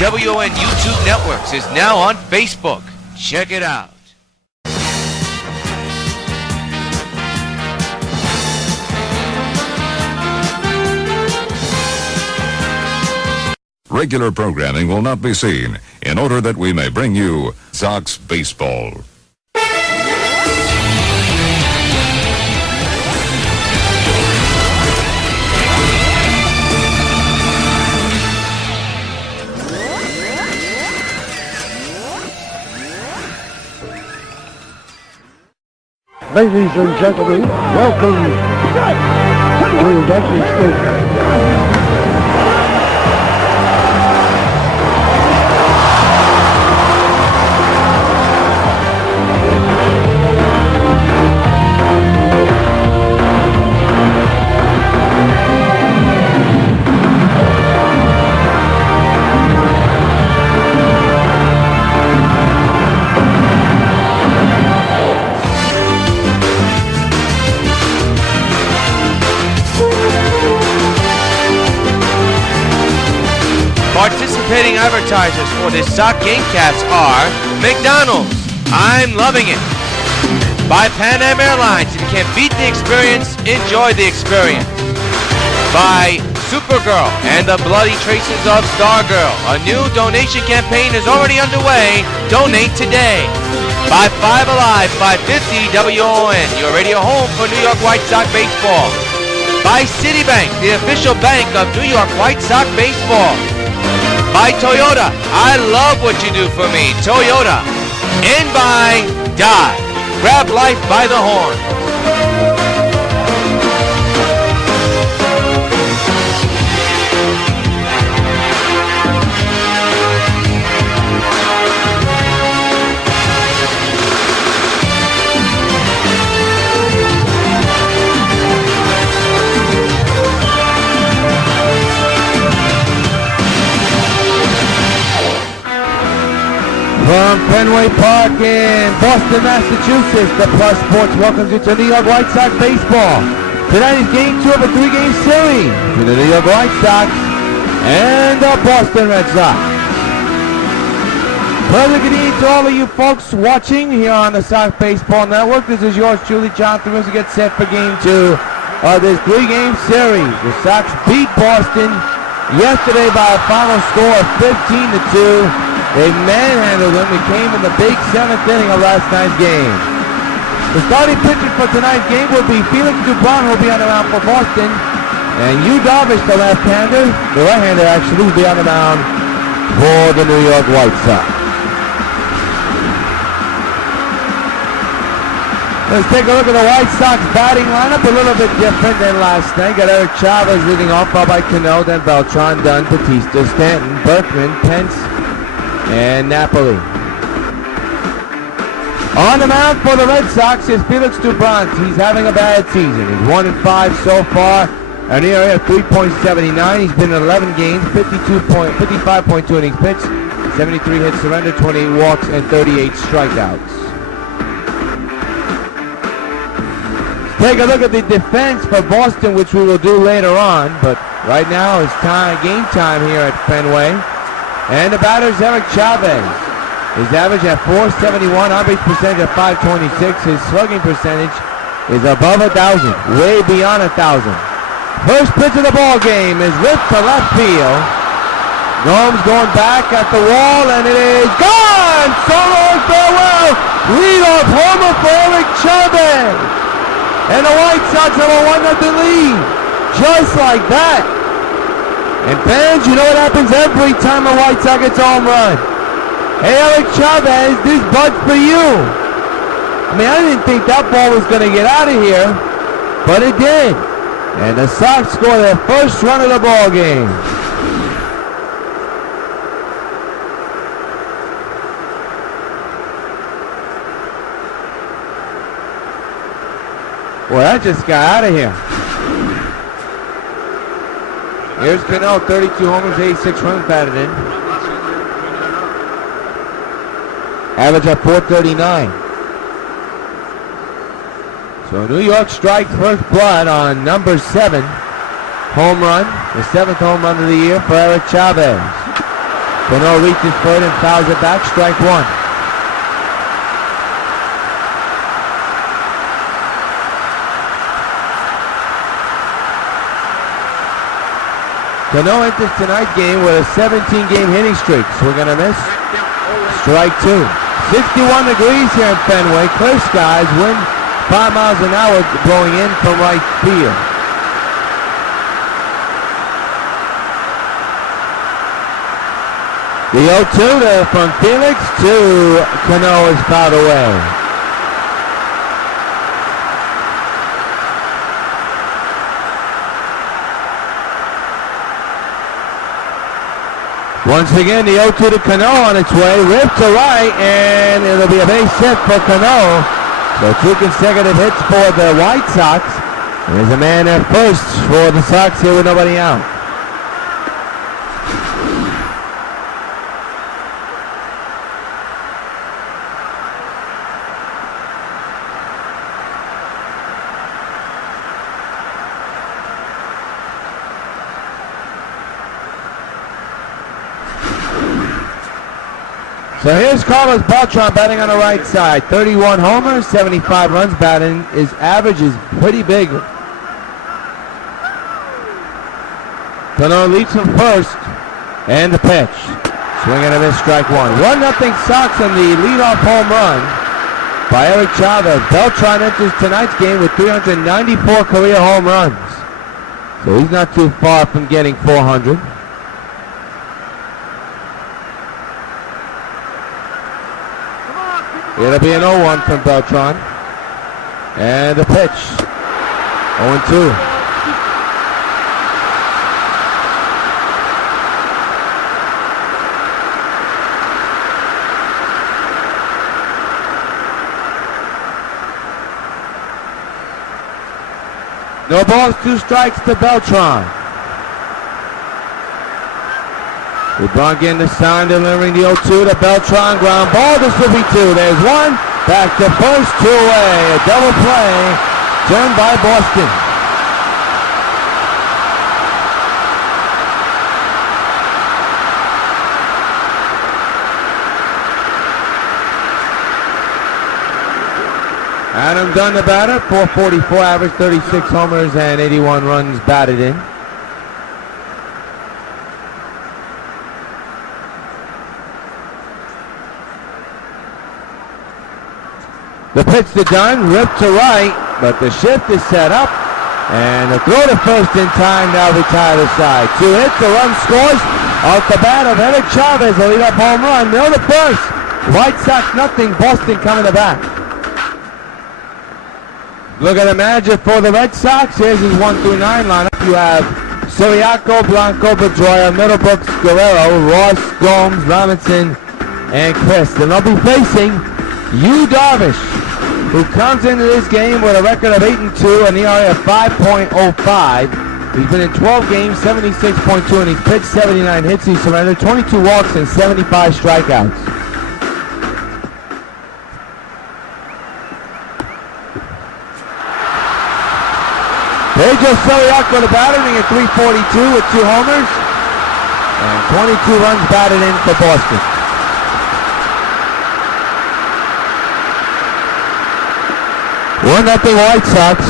WON YouTube Networks is now on Facebook. Check it out. Regular programming will not be seen in order that we may bring you Sox baseball. Ladies and gentlemen, welcome to Induction Station. Participating advertisers for this Sox Gamecaps are McDonald's, I'm loving it. By Pan Am Airlines, if you can't beat the experience, enjoy the experience. By Supergirl and the Bloody Traces of Stargirl, a new donation campaign is already underway. Donate today. By 5 Alive 550 WON, your radio home for New York White Sox baseball. By Citibank, the official bank of New York White Sox baseball. By Toyota, I love what you do for me, Toyota. And by Dodge, grab life by the horn. From Fenway Park in Boston, Massachusetts, the Plus Sports welcomes you to New York White Sox baseball. Tonight is Game 2 of a 3-game series between the New York White Sox and the Boston Red Sox. Pleasure good evening to all of you folks watching here on the Sox Baseball Network. This is yours truly, Jonathan Rios, to get set for Game 2 of this 3-game series. The Sox beat Boston yesterday by a final score of 15-2. They manhandled them. It came in the big 7th inning of last night's game. The starting pitcher for tonight's game will be Felix Dubron, who will be on the mound for Boston. And Yu Darvish, the left-hander, the right-hander actually, will be on the mound for the New York White Sox. Let's take a look at the White Sox batting lineup, a little bit different than last night. Got Eric Chavez leading off, followed by Cano, then Beltran, Dunn, Batista, Stanton, Berkman, Pence, and Napoli. On the mound for the Red Sox is Felix Dubron. He's having a bad season. He's 1-5 so far, an ERA of 3.79. He's been in 11 games, 55.2 innings pitched, 73 hits surrendered, 28 walks, and 38 strikeouts. Take a look at the defense for Boston, which we will do later on, but right now it's game time here at Fenway. And the batter is Eric Chavez. His average at .471, on-base percentage at .526. His slugging percentage is above 1,000, way beyond 1,000. First pitch of the ball game is ripped to left field. Gomes going back at the wall, and it is gone! So long, farewell! Lead-off homer for Eric Chavez. And the White Sox have a 1-0 lead. Just like that. And fans, you know what happens every time a White Sox gets a home run. Hey, Eric Chavez, this bud's for you. I mean, I didn't think that ball was going to get out of here, but it did. And the Sox score their first run of the ball game. Boy, that just got out of here. Here's Cano, 32 homers, 86 runs batted in. Average at .439. So New York strikes first blood on number 7 home run, the 7th home run of the year for Eric Chavez. Cano reaches third and fouls it back, strike one. Cano enters tonight's game with a 17-game hitting streak. Swing and a miss. Strike two. 61 degrees here in Fenway. Clear skies. Wind 5 miles an hour blowing in from right field. The 0-2 from Felix to Cano is fouled away. Once again, the 0-2 to Cano on its way. Rip to right, and it'll be a base hit for Cano. So 2 consecutive hits for the White Sox. And there's a man at first for the Sox here with nobody out. So here's Carlos Beltran batting on the right side. 31 homers, 75 runs batting. His average is pretty big. Cano leads from first. And the pitch. Swing and a miss, strike one. 1-0 Sox on the leadoff home run by Eric Chavez. Beltran enters tonight's game with 394 career home runs. So he's not too far from getting 400. It'll be an 0-1 from Beltran. And the pitch. 0-2. No balls, 2 strikes to Beltran. LeBron getting the sign, delivering the 0-2 to Beltran. Ground ball, this will be 2. There's 1. Back to first, 2 away. A double play turned by Boston. Adam Dunn, the batter, .444 average, 36 homers and 81 runs batted in. The pitch to Dunn, ripped to right, but the shift is set up, and the throw to first in time, now retire the side. 2 hits, the run scores off the bat of Eric Chavez, a lead-up home run. Mill to first. White Sox nothing, Boston coming to bat. Look at the manager for the Red Sox. Here's his 1 through 9 lineup. You have Siriaco, Blanco, Pedroia, Middlebrooks, Guerrero, Ross, Gomes, Robinson, and Chris. And they'll be facing Yu Darvish, who comes into this game with a record of 8-2, an ERA of 5.05. He's been in 12 games, 76.2, and he's pitched 79 hits. He's surrendered 22 walks and 75 strikeouts. Pedro Siriaco, the batter, hitting at .342 with 2 homers and 22 runs batted in for Boston. One nothing White Sox.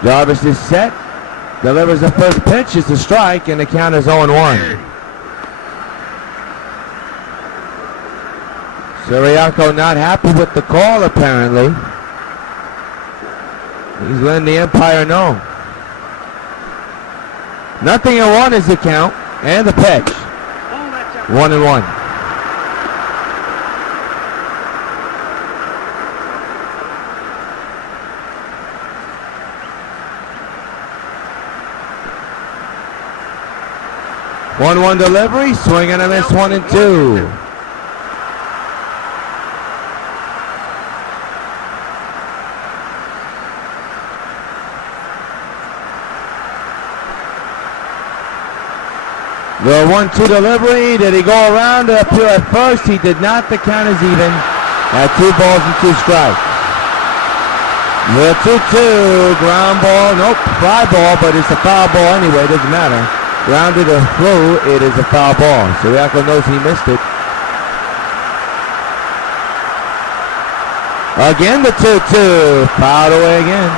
Darvish is set. Delivers the first pitch. It's a strike, and the count is 0-1. Siriaco not happy with the call, apparently. He's letting the umpire know. 0-1 is the count, and the pitch. 1-1. One delivery, swing and a miss, 1-2. The 1-2 delivery, did he go around to appear at first? He did not, the count is even at 2 balls and 2 strikes. The 2-2, ground ball, nope, fly ball, but it's a foul ball anyway, doesn't matter. Grounded or through, it is a foul ball. So Rios knows he missed it. Again the 2-2, fouled away again.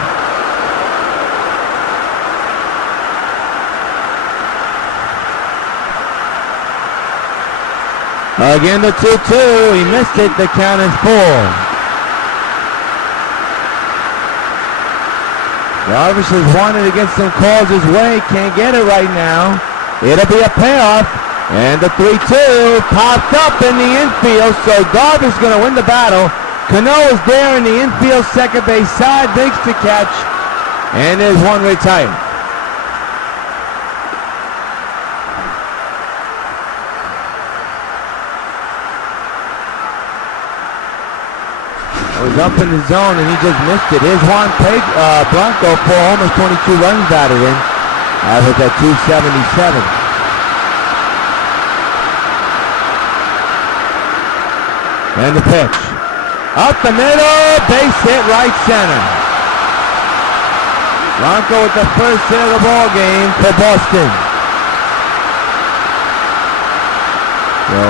Again the 2-2, he missed it, the count is 4. Darvish has wanted to get some calls his way. Can't get it right now. It'll be a payoff. And the 3-2 popped up in the infield. So Darvish is going to win the battle. Cano is there in the infield second base side. Makes the catch. And there's one retired. Was up in the zone and he just missed it. Here's Juan Blanco, 4 homers, 22 runs batted in. Average at 277. And the pitch. Up the middle, base hit right center. Blanco with the first hit of the ball game for Boston. So,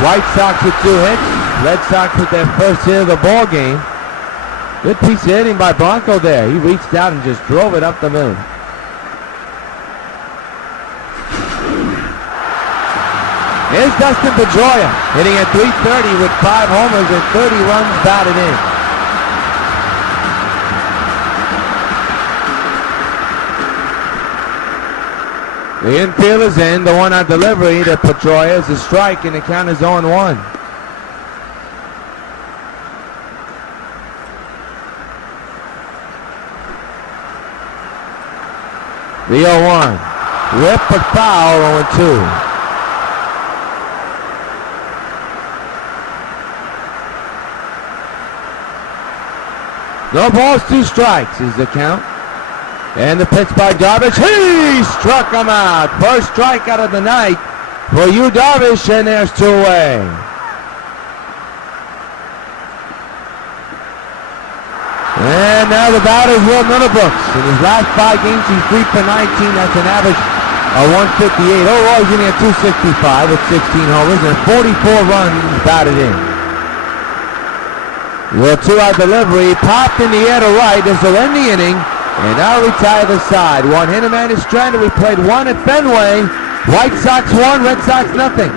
White Sox with 2 hits. Red Sox with their first hit of the ball game. Good piece of hitting by Blanco there. He reached out and just drove it up the middle. Here's Dustin Pedroia hitting at .330 with 5 homers and 30 runs batted in. The infield is in. The 1-out delivery to Pedroia is a strike, and the count is 0-1. The 0-1. Whip but foul, 0-2. No balls, 2 strikes is the count. And the pitch by Darvish. He struck him out. First strikeout of the night for you, Darvish, and there's 2 away. And now the batter is Will Middlebrooks. In his last 5 games, he's 3 for 19. That's an average of 158. Overall, he's hitting at 265 with 16 homers and 44 runs batted in. The 2-out delivery popped in the air to right. This will end the inning. And now retire the side. One hitter man is stranded. We played 1 at Fenway. White Sox 1, Red Sox nothing.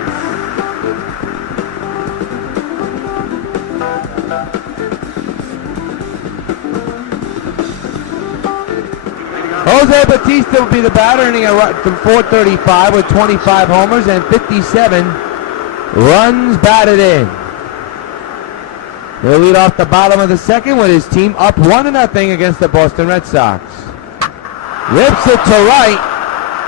Jose Bautista will be the batter, hitting from .435 with 25 homers and 57 runs batted in. He'll lead off the bottom of the second with his team up 1-0 against the Boston Red Sox. Rips it to right,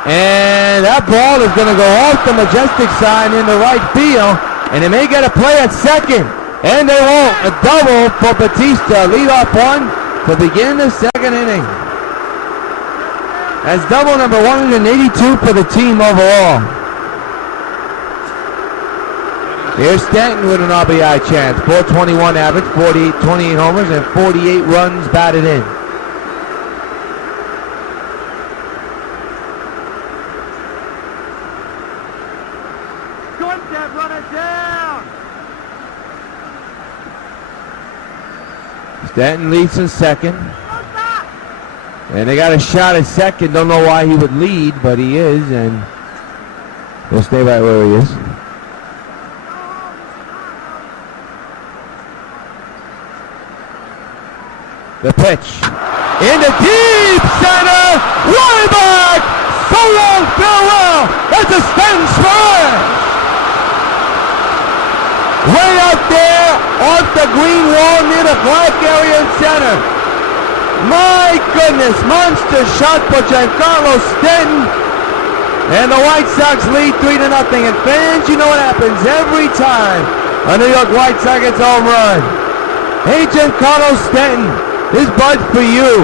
and that ball is going to go off the majestic sign into right field, and they may get a play at second, and they won't. A double for Bautista, leadoff 1 to begin the second inning. That's double number 182 for the team overall. Here's Stanton with an RBI chance. .421 average, 28 homers, and 48 runs batted in. Run it down. Stanton leads in second. And they got a shot at second. Don't know why he would lead, but he is, and he'll stay right where he is. The pitch. Into deep center. Way back. So long, farewell. That's a Stanton spot. Way out there off the green wall near the black area in center. My goodness, monster shot for Giancarlo Stanton. And the White Sox lead 3-0. And fans, you know what happens every time a New York White Sox gets a home run. Hey, Giancarlo Stanton. This bud's for you.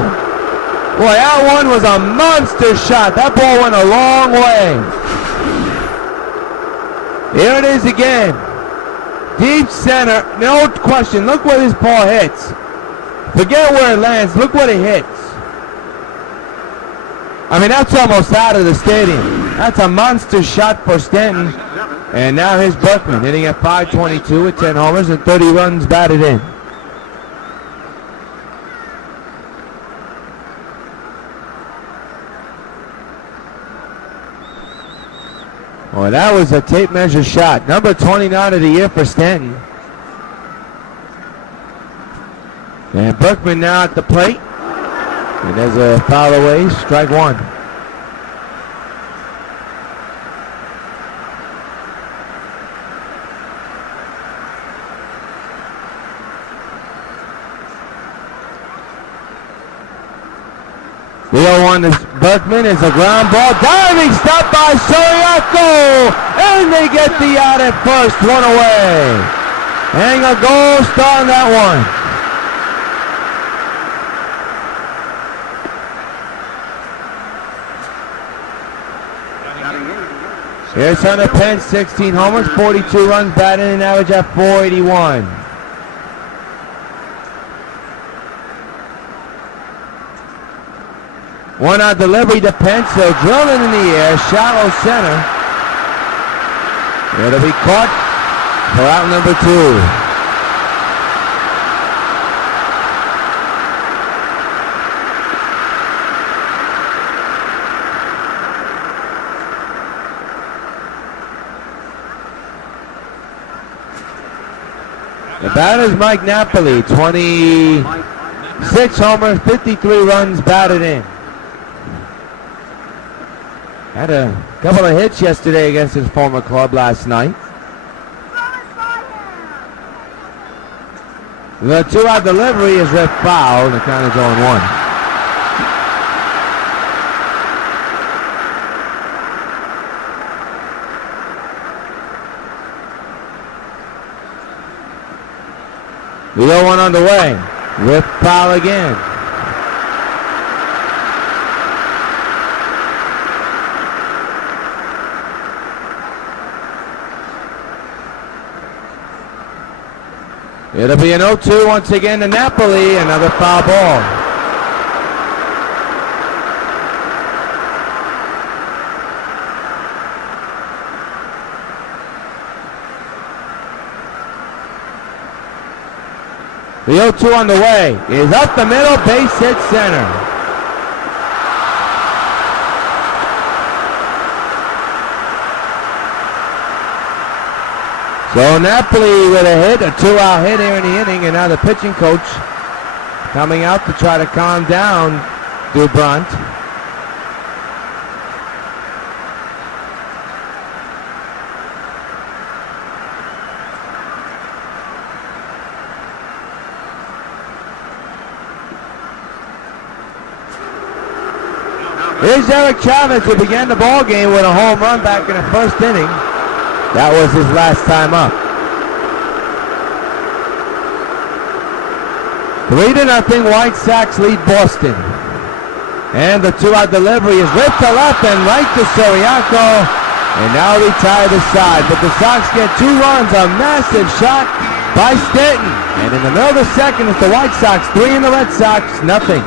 Boy, that one was a monster shot. That ball went a long way. Here it is again. Deep center. No question. Look where this ball hits. Forget where it lands. Look what it hits. I mean, that's almost out of the stadium. That's a monster shot for Stanton. And now here's Berkman hitting at .522 with 10 homers and 30 runs batted in. Well, that was a tape measure shot. Number 29 of the year for Stanton. And Berkman now at the plate. And there's a foul away, strike one. The 0-1 is Berkman is a ground ball. Diving stop by Soriaco. And they get the out at first. One away. Hang a goal star on that one. Here's Hunter Pence, 16 homers, 42 runs batted in, average at .481. One out delivery to Pence, so drilling in the air, shallow center. It'll be caught for out number 2. The batter's Mike Napoli, 26 homers, 53 runs batted in. Had a couple of hits yesterday against his former club last night. The 2-out delivery is ripped foul. The count is 0-1. The 0-1 on the way. Rip foul again. It'll be an 0-2 once again to Napoli. Another foul ball. The 0-2 on the way is up the middle, base hit center. So Napoli with a hit, a 2-out hit here in the inning, and now the pitching coach coming out to try to calm down DuBrant. Here's Eric Chavez, who began the ball game with a home run back in the first inning. That was his last time up. 3-0 White Sox lead Boston. And the 2-out delivery is ripped to left and right to Soriaco. And now retire the side. But the Sox get 2 runs, a massive shot by Stanton. And in the middle of the second, it's the White Sox 3 and the Red Sox nothing.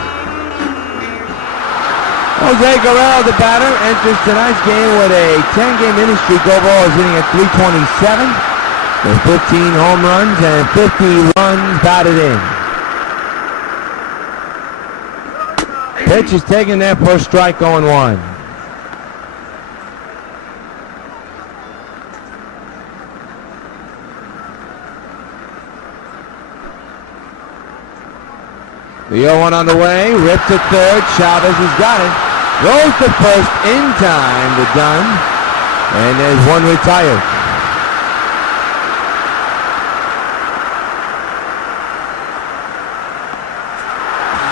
Jose Guerrero, the batter, enters tonight's game with a 10-game winning streak. Overall is hitting at .327 with 15 home runs and 50 runs batted in. Pitch is taken there for a strike, 0-1. The 0-1 on the way, ripped to third, Chavez has got it. Goes to first in time to Dunn, and there's one retired.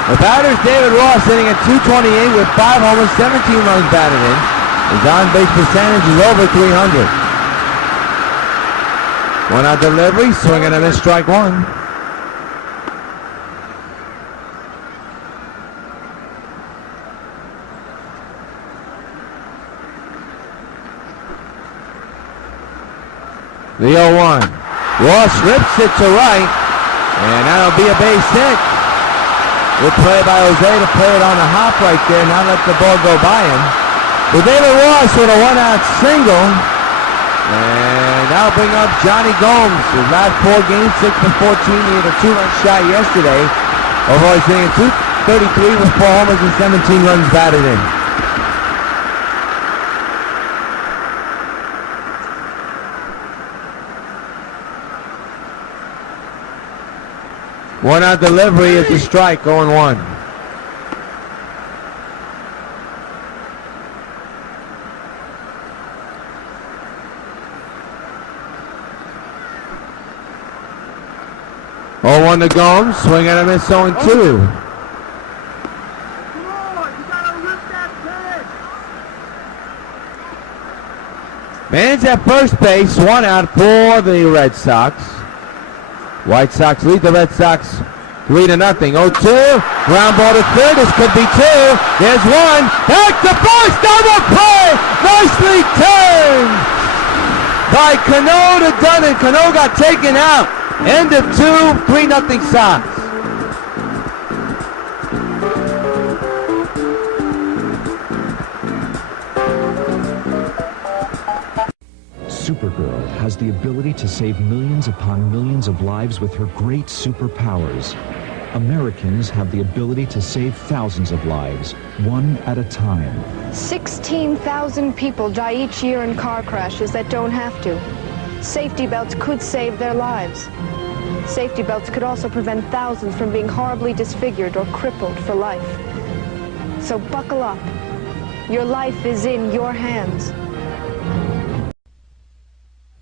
The batter's David Ross hitting at .228 with 5 homers, 17 runs batted in. His on-base percentage is over .300. 1-out delivery, swing and a miss, strike 1. The 0-1. Ross rips it to right, and that'll be a base hit. Good play by Jose to play it on the hop right there, not let the ball go by him. So David Ross with a one-out single. And now bring up Johnny Gomes. His last 4 games, 6 for 14. He had a 2-run shot yesterday. Overall, he's hitting 233 with 4 homers and 17 runs batted in. One-out delivery is a strike, 0-1. Oh, 1 to Gomes, swing and a miss, 0-2. Man's at first base, 1 out for the Red Sox. White Sox lead the Red Sox 3-0. 0-2. Ground ball to third. This could be 2. There's 1. Back to first. Double play. Nicely turned by Cano to Dunn. Cano got taken out. End of 2. 3-0 Sox. Supergirl has the ability to save millions upon millions of lives with her great superpowers. Americans have the ability to save thousands of lives, one at a time. 16,000 people die each year in car crashes that don't have to. Safety belts could save their lives. Safety belts could also prevent thousands from being horribly disfigured or crippled for life. So buckle up. Your life is in your hands.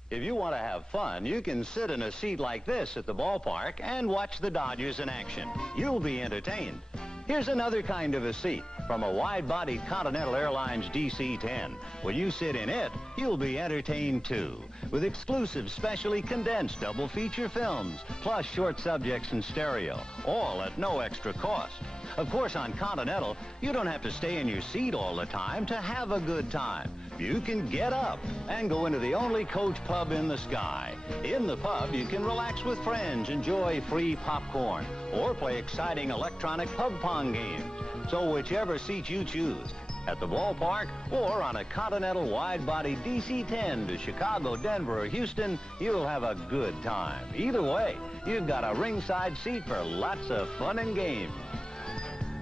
If you want to have fun, you can sit in a seat like this at the ballpark and watch the Dodgers in action. You'll be entertained. Here's another kind of a seat from a wide-bodied Continental Airlines DC-10. When you sit in it, you'll be entertained too, with exclusive specially condensed double feature films, plus short subjects in stereo, all at no extra cost. Of course, on Continental, you don't have to stay in your seat all the time to have a good time. You can get up and go into the only coach pub in the sky. In the pub, you can relax with friends, enjoy free popcorn, or play exciting electronic pub pong games. So whichever seat you choose, at the ballpark or on a Continental wide-body DC-10 to Chicago, Denver, or Houston, you'll have a good time. Either way, you've got a ringside seat for lots of fun and games.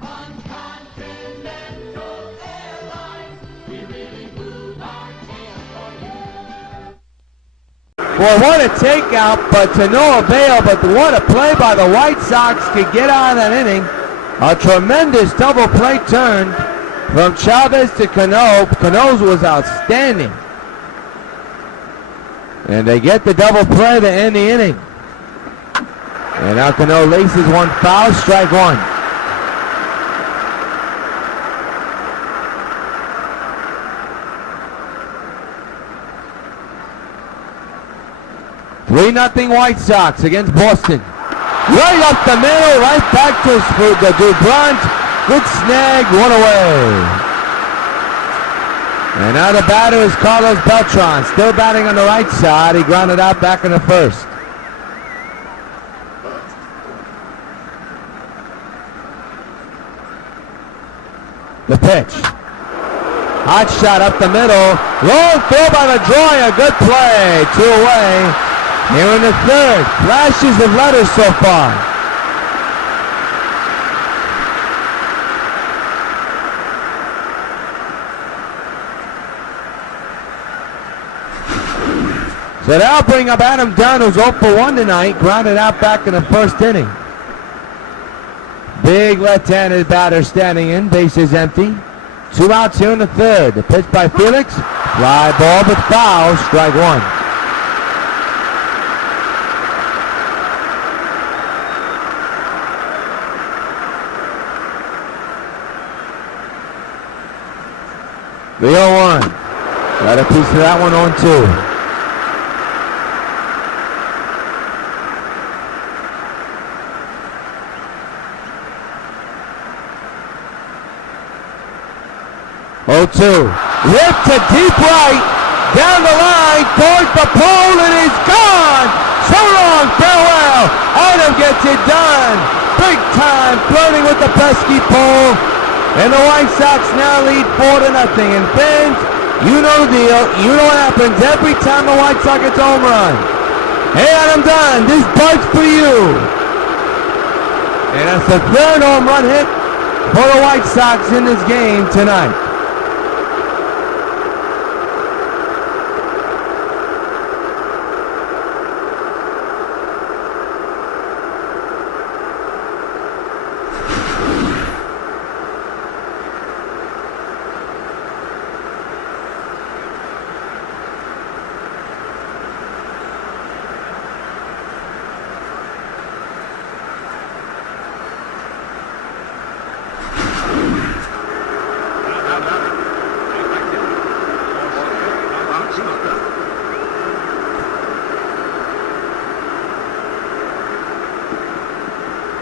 On Continental Airlines, we really move our tail for you. Well, what a takeout, but to no avail. But what a play by the White Sox to get out of that inning. A tremendous double play turn from Chavez to Cano. Cano's was outstanding. And they get the double play to end the inning. And now Cano laces one foul, strike 1. Three-0 White Sox against Boston. Right up the middle, right back to DuBrant. Good snag, 1 away. And now the batter is Carlos Beltran, still batting on the right side. He grounded out back in the first. The pitch. Hot shot up the middle. Long throw by LaDroya. Good play. 2 away. Here in the third. Flashes of letters so far. So that'll bring up Adam Dunn, who's 0 for 1 tonight. Grounded out back in the first inning. Big left-handed batter standing in. Bases empty. 2 outs here in the third. The pitch by Felix. Fly ball but foul. Strike 1. The 0-1. Got a piece of that one on 2. Whip to deep right, down the line, towards the pole, and it's gone! So long, farewell! Adam gets it done! big time, flirting with the pesky pole. And the White Sox now lead 4-0. And fans, you know the deal. You know what happens every time the White Sox gets a home run. Hey, Adam Dunn, this bug's for you. And that's the third home run hit for the White Sox in this game tonight.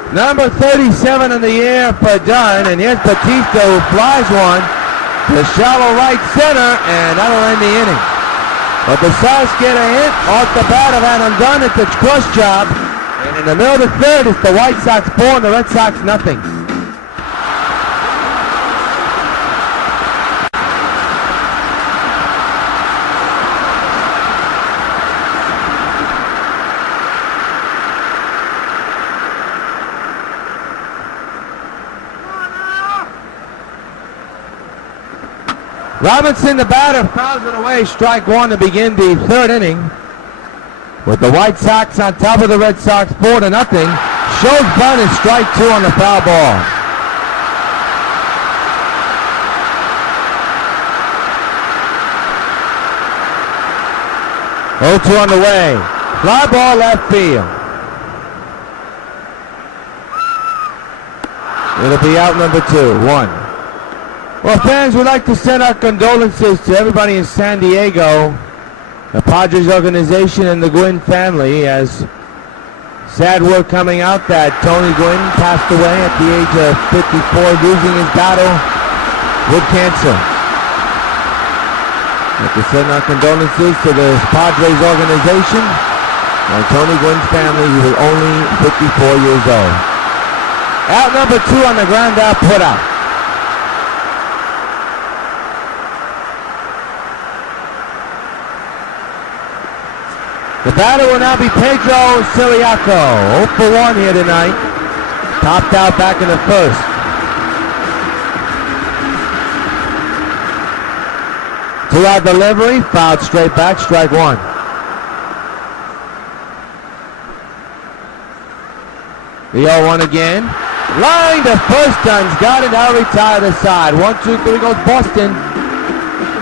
Number 37 in the air for Dunn, and here's Batista who flies one to shallow right center, and that'll end the inning. But the Sox get a hit off the bat of Adam Dunn. It's a crush job, and in the middle of the third, it's the White Sox 4 and the Red Sox nothing. Robinson, the batter, fouls it away. Strike one to begin the third inning. With the White Sox on top of the Red Sox 4-0. Shows bunt and strike two on the foul ball. Oh, 2 on the way. Fly ball left field. It'll be out number 2, 1. Well, fans, we'd like to send our condolences to everybody in San Diego, the Padres organization, and the Gwynn family, as sad word coming out that Tony Gwynn passed away at the age of 54, losing his battle with cancer. We'd like to send our condolences to the Padres organization and Tony Gwynn's family, who was only 54 years old. Out number 2 on the ground out, put out. The batter will now be Pedro Ciliaco. 0 for 1 here tonight. Topped out back in the first. Two-out delivery, fouled straight back, strike one. The 0-1 again. Line to first, Dunn's got it, now retire the side. 1, 2, 3 goes Boston.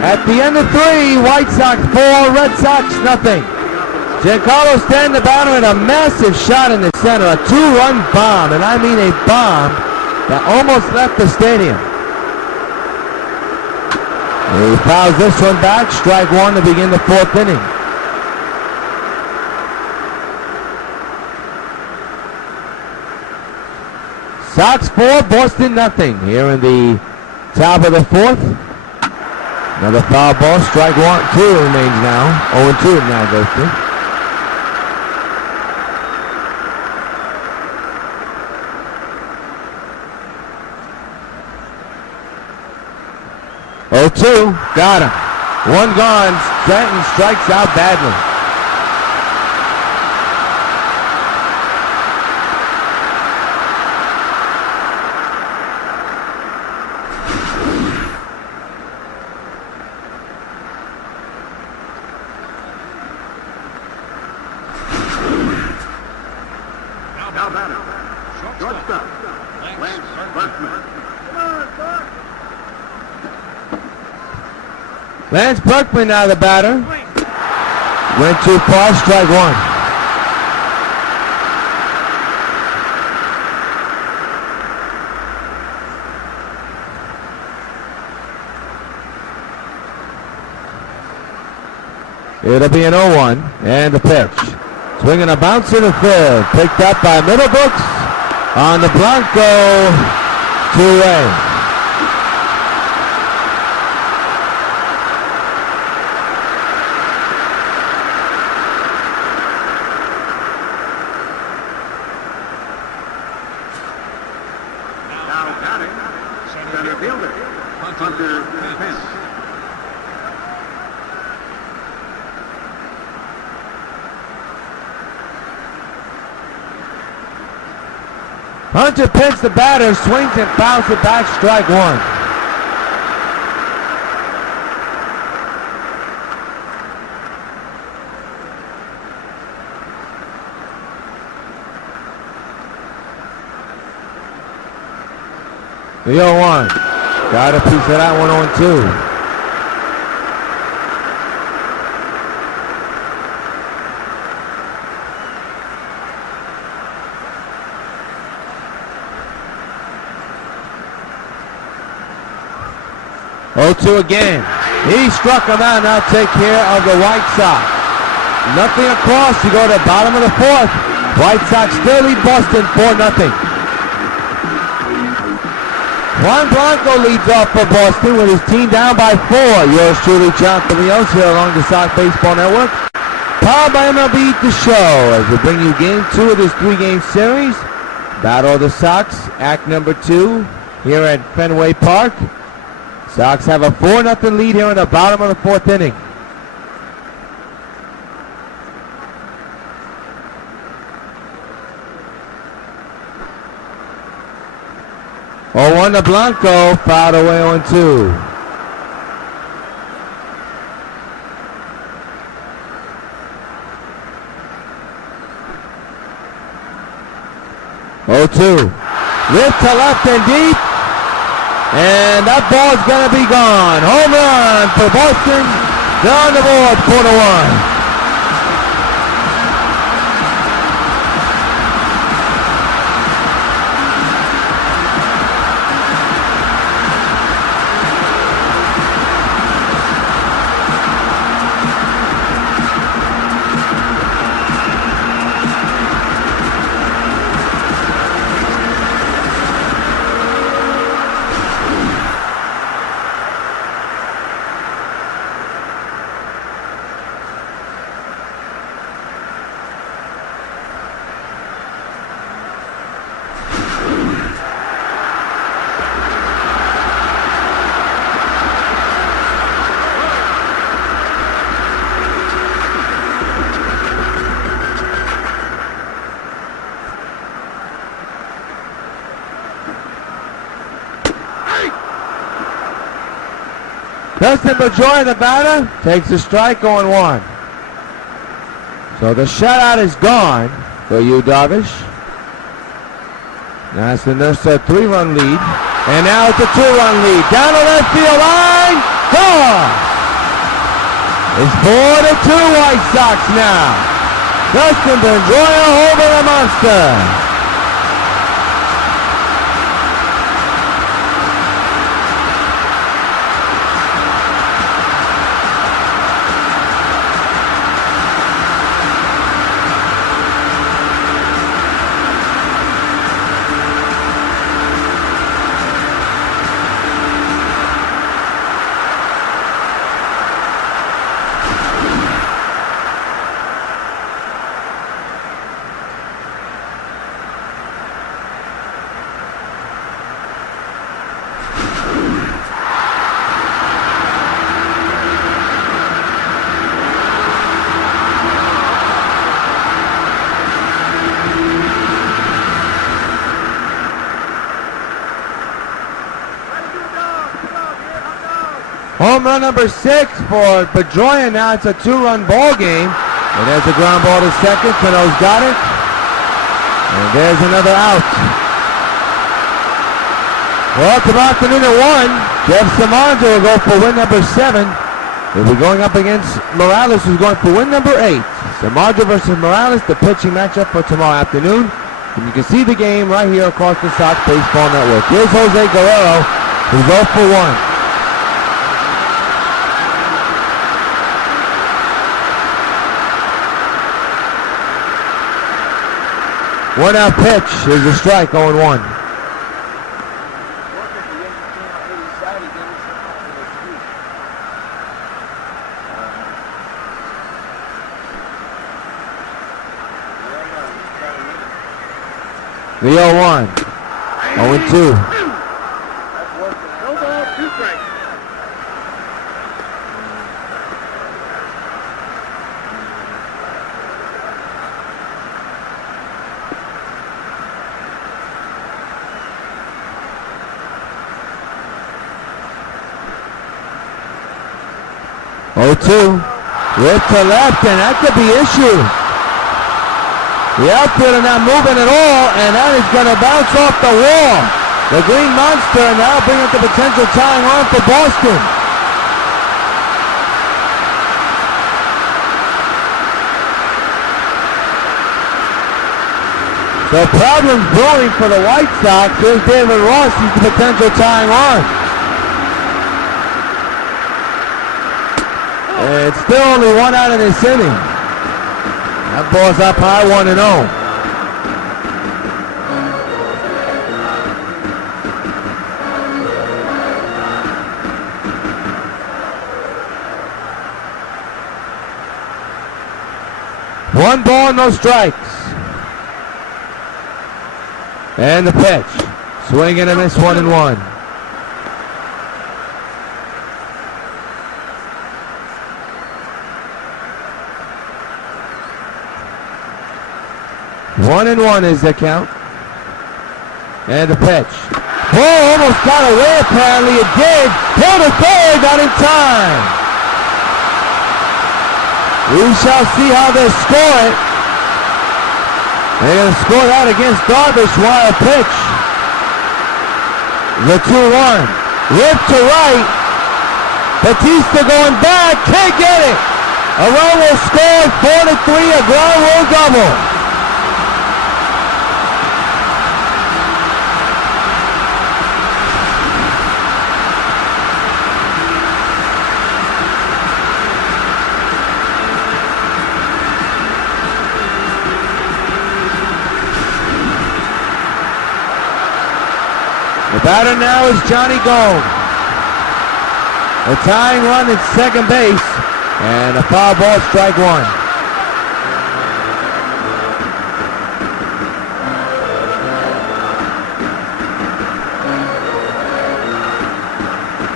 At the end of 3, White Sox 4, Red Sox nothing. Giancarlo Stanton, the batter, had a massive shot in the center, a 2-run bomb, and I mean a bomb that almost left the stadium. He fouls this one back, strike one to begin the fourth inning. Sox 4, Boston nothing here in the top of the fourth. Another foul ball, strike one, 2 remains now. 0-2 now goes to. Oh, 2, got him. One gone, Stanton strikes out badly. Now batter, shortstop, Lance Berkman. Lance Berkman now the batter. Went too far, strike one. It'll be an 0-1 and the pitch. Swinging a bounce in the third. Picked up by Middlebrooks on the Blanco 2-way. Fielder. Hunter Pence. Hunter Pence, the batter, swings and fouls it back, strike one. The 0-1. Got a piece of that one on 2. Again. He struck him out. Now take care of the White Sox. Nothing across. You go to the bottom of the 4th. White Sox still lead Boston 4-0. Juan Blanco leads off for Boston with his team down by 4. Yours truly, Jonathan Rios, here along the Sox Baseball Network. Powered by MLB The Show as we bring you game 2 of this 3-game series. Battle of the Sox, act number 2 here at Fenway Park. Sox have a 4-0 lead here in the bottom of the 4th inning. Oh, 1 to Blanco, fouled away on 2. Oh, 2. Lift to left and deep. And that ball's going to be gone. Home run for Boston. They're on the board, 4-1. Dustin Pedroia, the batter, takes a strike on 1. So the shutout is gone for you, Darvish. That's the Nurse 3-run lead. And now it's a 2-run lead. Down the left field line. Gone. It's 4-2 White Sox now. Dustin Pedroia over the monster. Home run number 6 for Pedroia. Now it's a 2-run ball game. And there's a ground ball to second. Cano's got it. And there's another out. Well, tomorrow afternoon at 1, Jeff Samardzija will go for win number 7. He'll be going up against Morales, who's going for win number 8. Samardzija versus Morales, the pitching matchup for tomorrow afternoon. And you can see the game right here across the Sox Baseball Network. Here's Jose Guerrero, who's 0 for 1. One out pitch is a strike, 0-1. The 0-1. 0-2. strike. Oh, 2. Whip to left, and that could be issue. The outfielder not moving at all, and that is going to bounce off the wall. The Green Monster now bringing up the potential tying run for Boston. So problems brewing for the White Sox. Here's David Ross. He's the potential tying run. It's still only 1 out of this inning. That ball's up high, 1-0. One ball, no strikes. And the pitch. Swing and a miss, 1-1. One and one is the count. And the pitch. Ball almost got away, apparently it did. Pulled to third, not in time. We shall see how they score it. They're going to score that against Darvish. Wild pitch. The 2-1. Whip to right. Batista going back. Can't get it. Aromo scored 4-3. A ground rule double. The batter now is Johnny Gold. A tying run at second base, and a foul ball, strike one.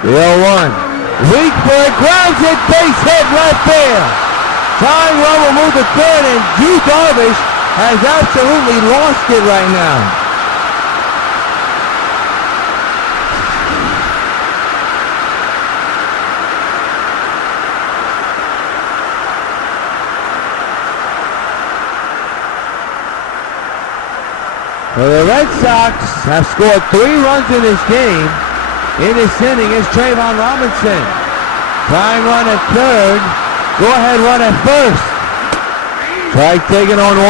The 0-1. Weak for it, grounds it, base hit, left field. Tying run will move to third, and Drew Darvish has absolutely lost it right now. Well, the Red Sox have scored 3 runs in this game. In this inning is Trayvon Robinson. Tying run at third. Go-ahead run at first. Strike taken on 1.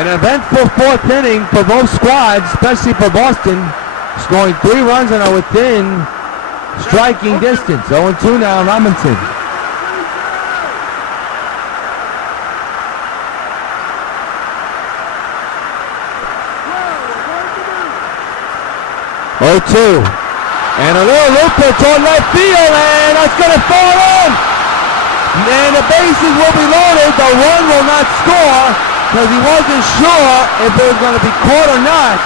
An eventful 4th inning for both squads, especially for Boston. Scoring 3 runs and are within striking distance. 0-2 now, Robinson. 0-2. And a little looper toward left field, and that's going to fall in. And the bases will be loaded. The run will not score because he wasn't sure if it was going to be caught or not.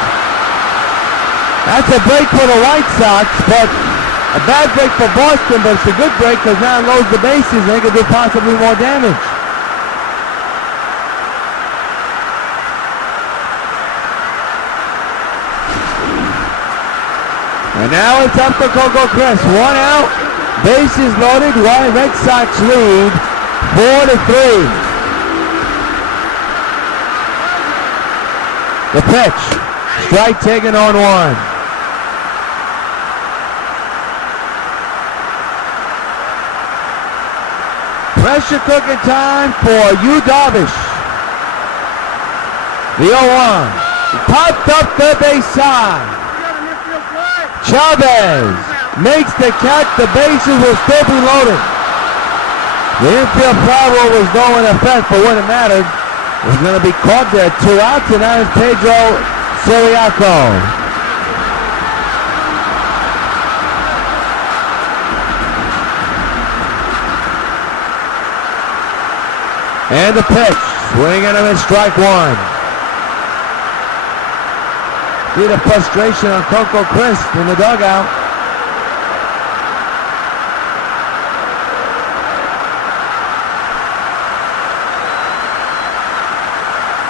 That's a break for the White Sox, but a bad break for Boston, but it's a good break because now it loads the bases and they can do possibly more damage. And now it's up for Coco Chris. 1 out, bases loaded. White Red Sox lead 4-3. The pitch, strike taken on 1. Pressure cooking time for Yu Darvish. The 0-1. Popped up the base side. Chavez makes the catch. The bases will still be loaded. The infield fly ball was no in effect, but when it mattered, it was going to be caught there. 2 outs, and that is Pedro Siriaco. And the pitch, swing and a miss, strike 1. See the frustration on Coco Crisp in the dugout.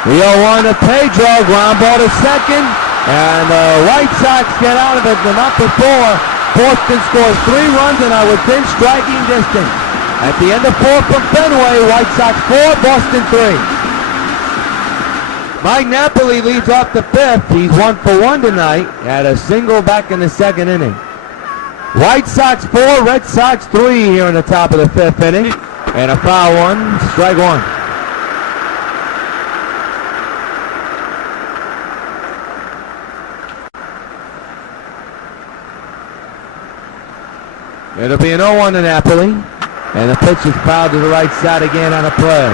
The 0-1 to Pedro, ground ball to second, and the White Sox get out of it, but not before Boston scores 3 runs and are within striking distance. At the end of 4 from Fenway, White Sox 4, Boston 3. Mike Napoli leads off the 5th. He's 1 for 1 tonight, had a single back in the 2nd inning. White Sox 4, Red Sox 3 here in the top of the 5th inning, and a foul 1, strike 1. It'll be an 0-1 to Napoli, and the pitch is fouled to the right side again on a play.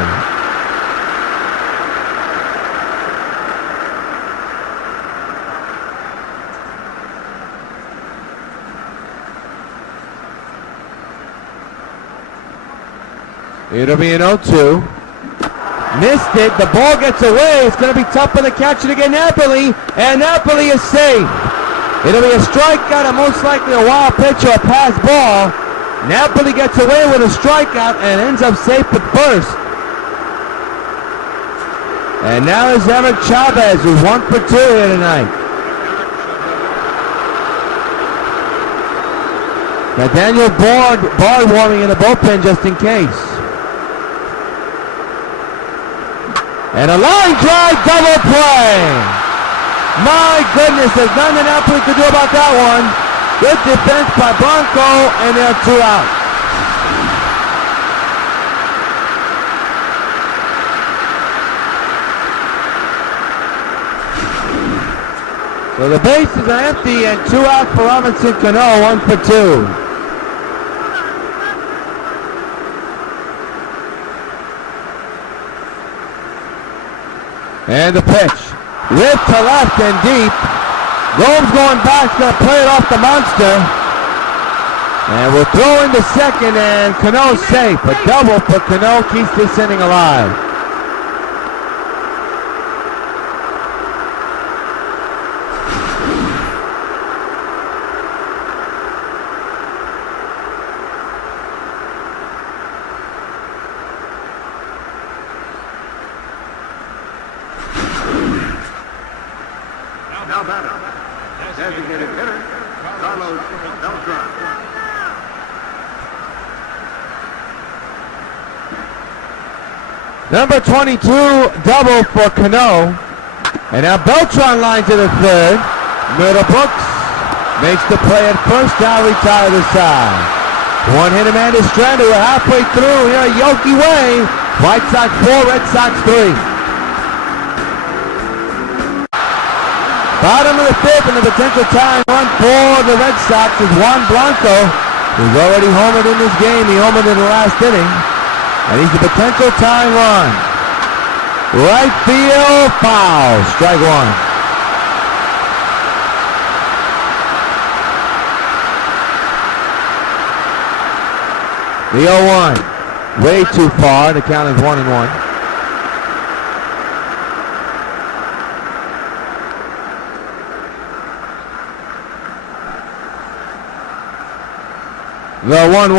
It'll be an 0-2. Missed it. The ball gets away. It's going to be tough for the catcher to get Napoli, and Napoli is safe. It'll be a strikeout and most likely a wild pitch or a pass ball. Napoli gets away with a strikeout and ends up safe at first. And now is Eric Chavez, who's 1 for 2 here tonight. Now Daniel Bard warming in the bullpen just in case. And a line drive double play. My goodness, there's nothing that Napoli could do about that one. Good defense by Blanco, and they're 2 out. So the bases are empty, and 2 out for Robinson Cano, 1 for 2. And the pitch. Whip to left and deep. Gomes going back, going to play it off the monster. And we'll throw into second, and Cano's safe. A double for Cano keeps this inning alive. Now batter, designated hitter, Carlos Beltran. Number 22, double for Cano. And now Beltran lines to the 3rd. Middlebrooks makes the play at first, now retire the side. One-hitter man is stranded. We're halfway through here at Yoki Way. White Sox 4, Red Sox 3. Bottom of the 5th, and the potential tying run for the Red Sox is Juan Blanco, who's already homered in this game. He homered in the last inning, and he's the potential tying run. Right field, foul, strike 1. The 0-1, way too far. The count is 1-1. The 1-1.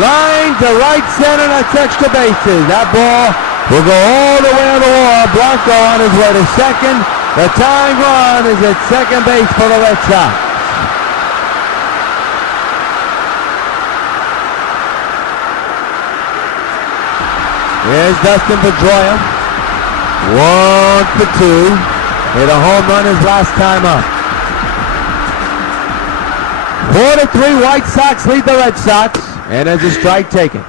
Line to right center, that's extra bases. That ball will go all the way on the wall. Blanco on his way to second. The tying run is at second base for the Red Sox. Here's Dustin Pedroia. 1 for 2. Hit a home run his last time up. 4-3, White Sox lead the Red Sox, and there's a strike taken.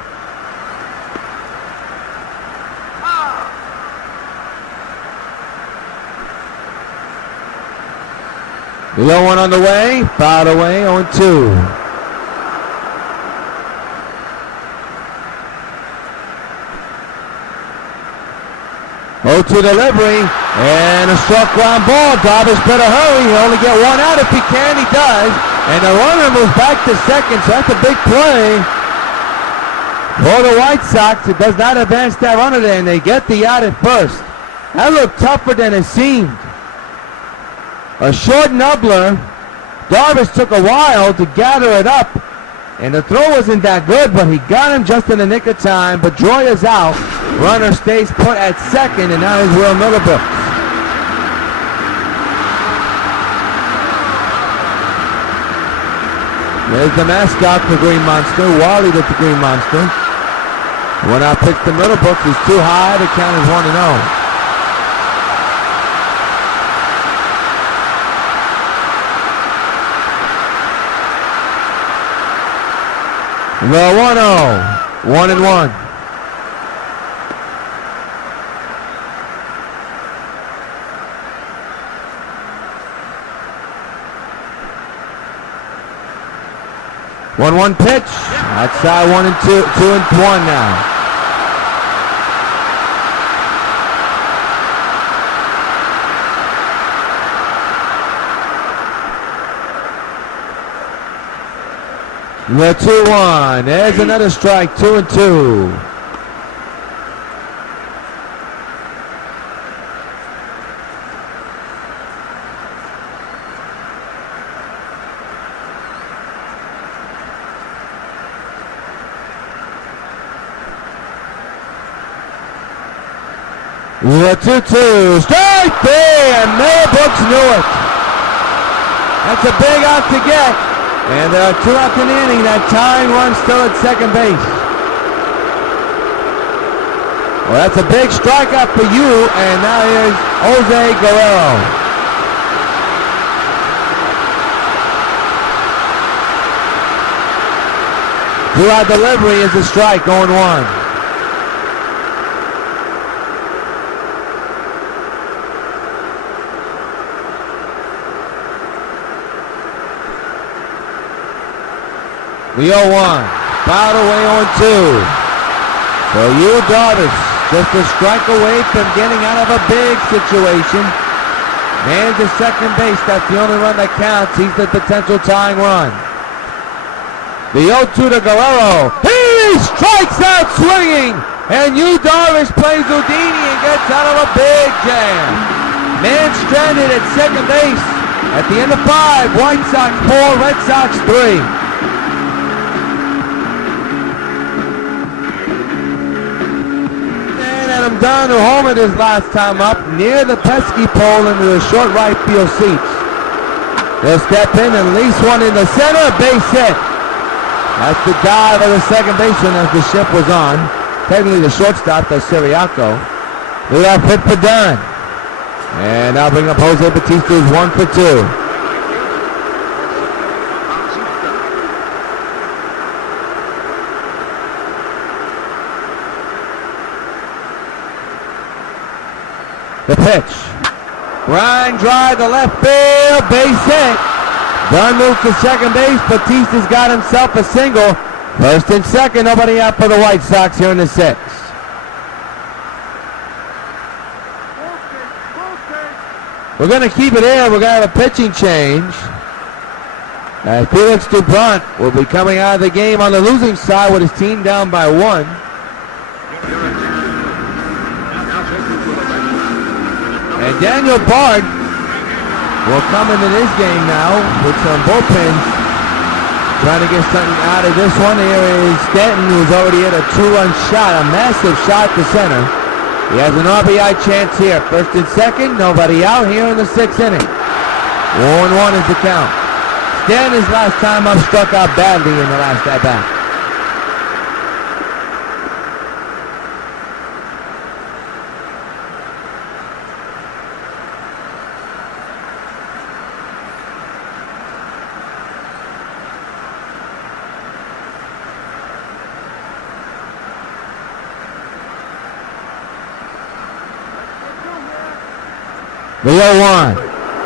The 0-1 on the way, fouled away, 0-2. To delivery, and a struck ground ball. Darvish better hurry. He'll only get 1 out if he can. He does. And the runner moves back to second, so that's a big play for the White Sox. It does not advance that runner there, and they get the out at first. That looked tougher than it seemed. A short nubbler. Darvish took a while to gather it up. And the throw wasn't that good, but he got him just in the nick of time. Pedroia's out. Runner stays put at second, and now here's Will Middlebrooks. There's the mascot for Green Monster, Wally with the Green Monster. When I picked the Middlebrooks, he's too high. The count is 1-0. The 1-0, 1-1. One pitch. Outside 2-1 now. The 2-1. There's another strike. 2-2. The 2-2. Strike three, and Middlebrooks knew it. That's a big out to get. And there are 2 out in the inning. That tying run still at second base. Well, that's a big strikeout for you. And now here's Jose Guerrero. Two-out delivery is a strike, going 1. The 0-1, fouled away on 2. So you Darvish, just a strike away from getting out of a big situation. Man to second base, that's the only run that counts. He's the potential tying run. The 0-2 to Guerrero. He strikes out swinging, and you Darvish plays Houdini and gets out of a big jam. Man stranded at second base. At the end of 5, White Sox 4, Red Sox 3. Dunn, who homered his last time up, near the pesky pole into the short right field seats. They'll step in and release one in the center, base hit. That's the dive of the second baseman as the ship was on. Technically the shortstop, that's Siriaco. Leadoff hit for Dunn. And I'll bring up Jose Bautista, who's 1 for 2. The pitch. Grind drive to left field, base hit. Dunn moves to second base. Bautista's got himself a single. First and second, nobody out for the White Sox here in the 6th. We're going to keep it in. We're going to have a pitching change. Felix Dubrunt will be coming out of the game on the losing side with his team down by 1. And Daniel Bard will come into this game now with some bullpens, trying to get something out of this one. Here is Stanton, who's already hit a 2-run shot, a massive shot to center. He has an RBI chance here. First and second, nobody out here in the 6th inning. 1-1 is the count. Stanton's last time up struck out badly in the last at-bat. The 0-1.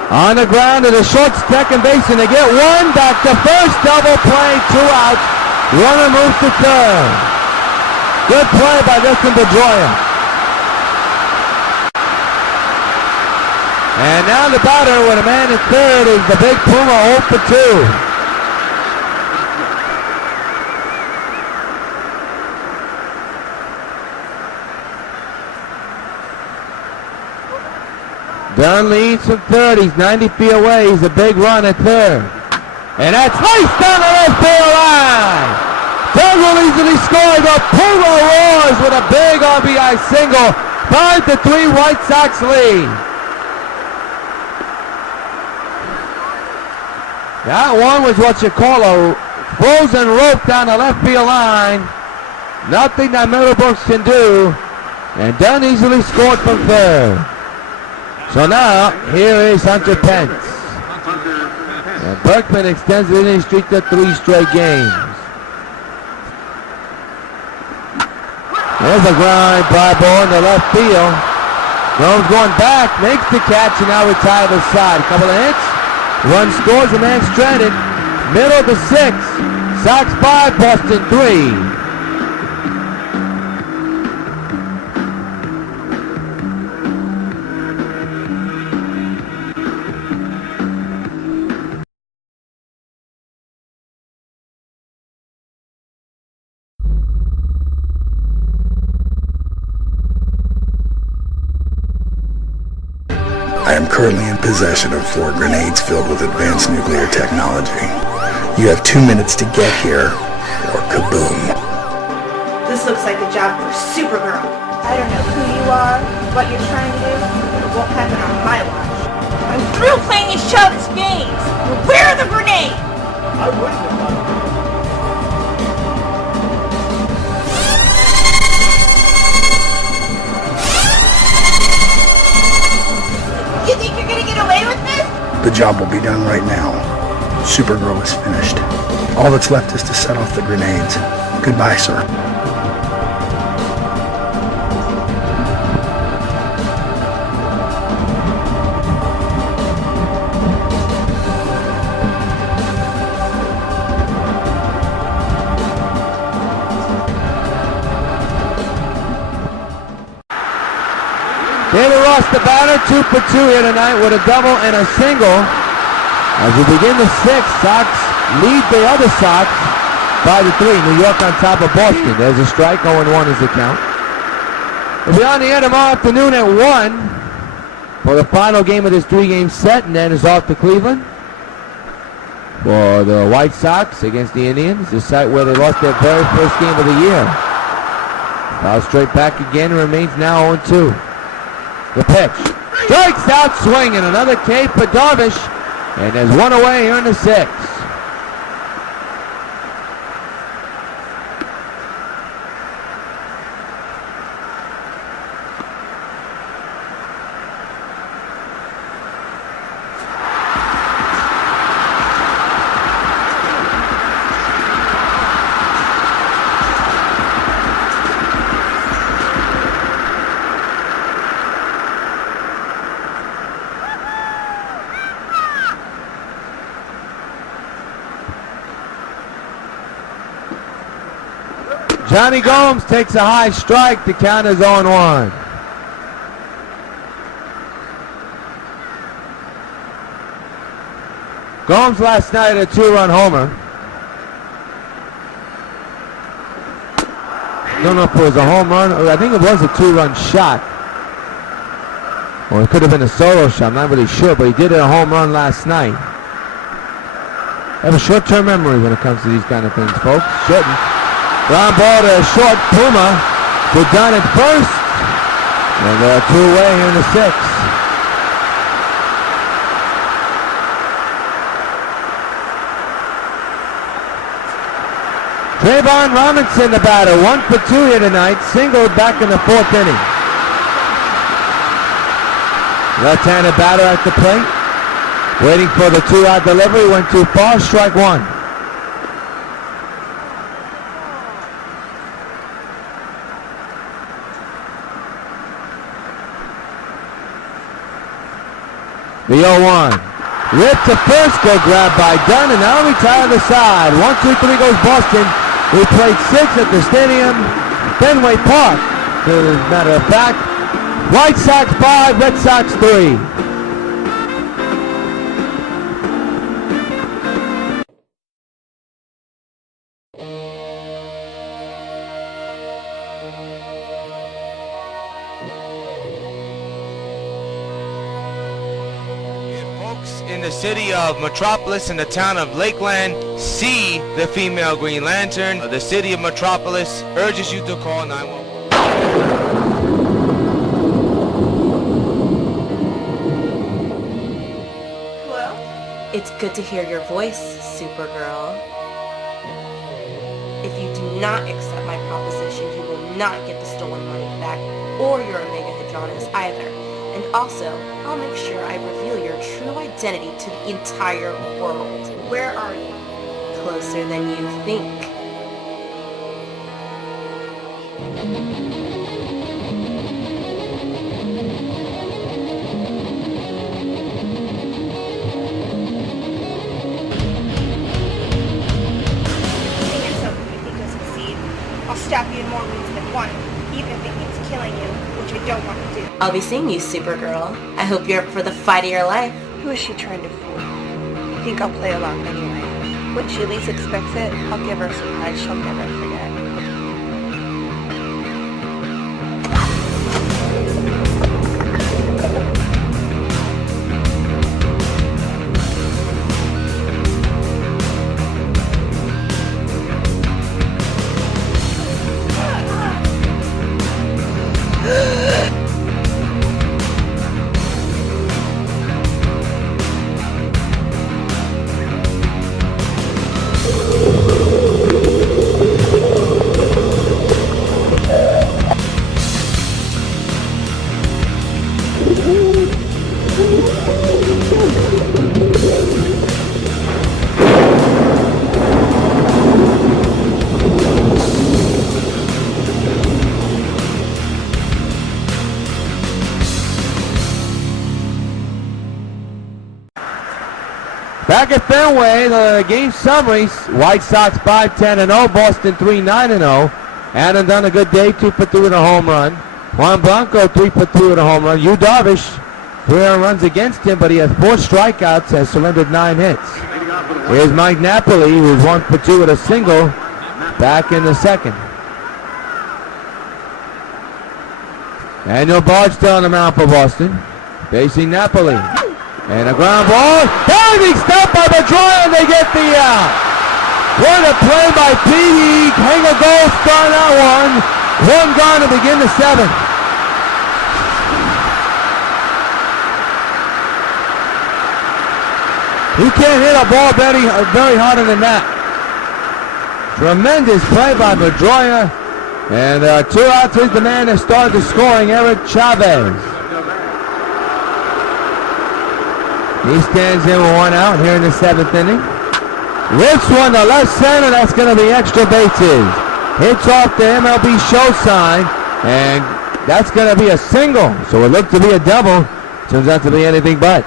On the ground to the short second base, and they get 1 back to first. Double play, 2 outs. Runner moves to third. Good play by Dustin Pedroia. And now the batter with a man at third is the big Puma, 0 for 2. Dunn leads from third. He's 90 feet away. He's a big run at third. And that's laced down the left field line. Dunn will easily score. The Puma roars with a big RBI single. 5-3 White Sox lead. That one was what you call a frozen rope down the left field line. Nothing that Middlebrooks can do. And Dunn easily scored from third. So now, here is Hunter Pence. And Berkman extends the inning streak to 3 straight games. There's a grind fly ball in the left field. Gomes going back, makes the catch, and now retired to the side. A couple of hits. Run scores, a man stranded. Middle of the 6th. Sox 5, Boston 3. I am currently in possession of 4 grenades filled with advanced nuclear technology. You have 2 minutes to get here, or kaboom. This looks like a job for Supergirl. I don't know who you are, what you're trying to do, but it won't happen on my watch. I'm through playing these childish games! Where are the grenades? I wouldn't have done it. You think you're gonna get away with this? The job will be done right now. Supergirl is finished. All that's left is to set off the grenades. Goodbye, sir. David Ross, the batter, 2 for 2 here tonight with a double and a single. As we begin the 6th, Sox lead the other Sox 5-3. New York on top of Boston. There's a strike, 0-1 is the count. We'll be on the air tomorrow afternoon at 1 for the final game of this 3-game set, and then it's off to Cleveland for the White Sox against the Indians, the site where they lost their very first game of the year. Foul straight back again, and remains now 0-2. The pitch. Strikes out swinging. Another K for Darvish. And there's one away here in the 6th. Johnny Gomes takes a high strike. The count is 0-1. Gomes last night a 2-run homer. Don't know if it was a home run, or I think it was a 2-run shot. Or it could have been a solo shot, I'm not really sure, but he did a home run last night. I have a short-term memory when it comes to these kind of things, folks. Shouldn't. Ground ball to a short Puma. To Dunn at first. And they're 2 away here in the 6th. Trayvon Robinson, the batter, 1 for 2 here tonight. Singled back in the 4th inning. Left-handed batter at the plate. Waiting for the 2-out delivery. Went too far. Strike 1. The 0-1. Ripped to first, go grabbed by Dunn, and now retired to the side. 1-2-3 goes Boston. We played 6 at the stadium, Fenway Park. As a matter of fact, White Sox 5, Red Sox 3. city of Metropolis and the town of Lakeland see the female Green Lantern, the city of Metropolis urges you to call 911. Hello? It's good to hear your voice, Supergirl. If you do not accept my proposition, you will not get the stolen money back or your Omega Hadronis either. And also, I'll make sure I reveal your true identity to the entire world. Where are you? Closer than you think. I'll stab you in more ways than one, even if it means killing you, which I don't want to do. I'll be seeing you, Supergirl. I hope you're up for the fight of your life. Who is she trying to fool? I think I'll play along anyway. When she least expects it, I'll give her a surprise she'll never forget. Back at Fenway, the game summaries: White Sox 5-10-0, Boston 3-9-0. Adam Dunn a good day, 2 for 3 with a home run. Juan Blanco 3 for 3 with a home run. Yu Darvish, 3 runs against him, but he has 4 strikeouts, has surrendered 9 hits. Here's Mike Napoli, who's 1 for 2 with a single, back in the second. Daniel Bardsdale on the mound for Boston, facing Napoli. And a ground ball. Diving stop by Pedroia, and they get the out. What a play by Petey. Hang a goal, start that one. 1 gone to begin the 7th. You can't hit a ball very harder than that. Tremendous play by Pedroia. And 2 outs is the man that started the scoring, Eric Chavez. He stands in with 1 out here in the 7th inning. Rips one to left center. That's going to be extra bases. Hits off the MLB Show sign, and that's going to be a single. So it looked to be a double. Turns out to be anything but.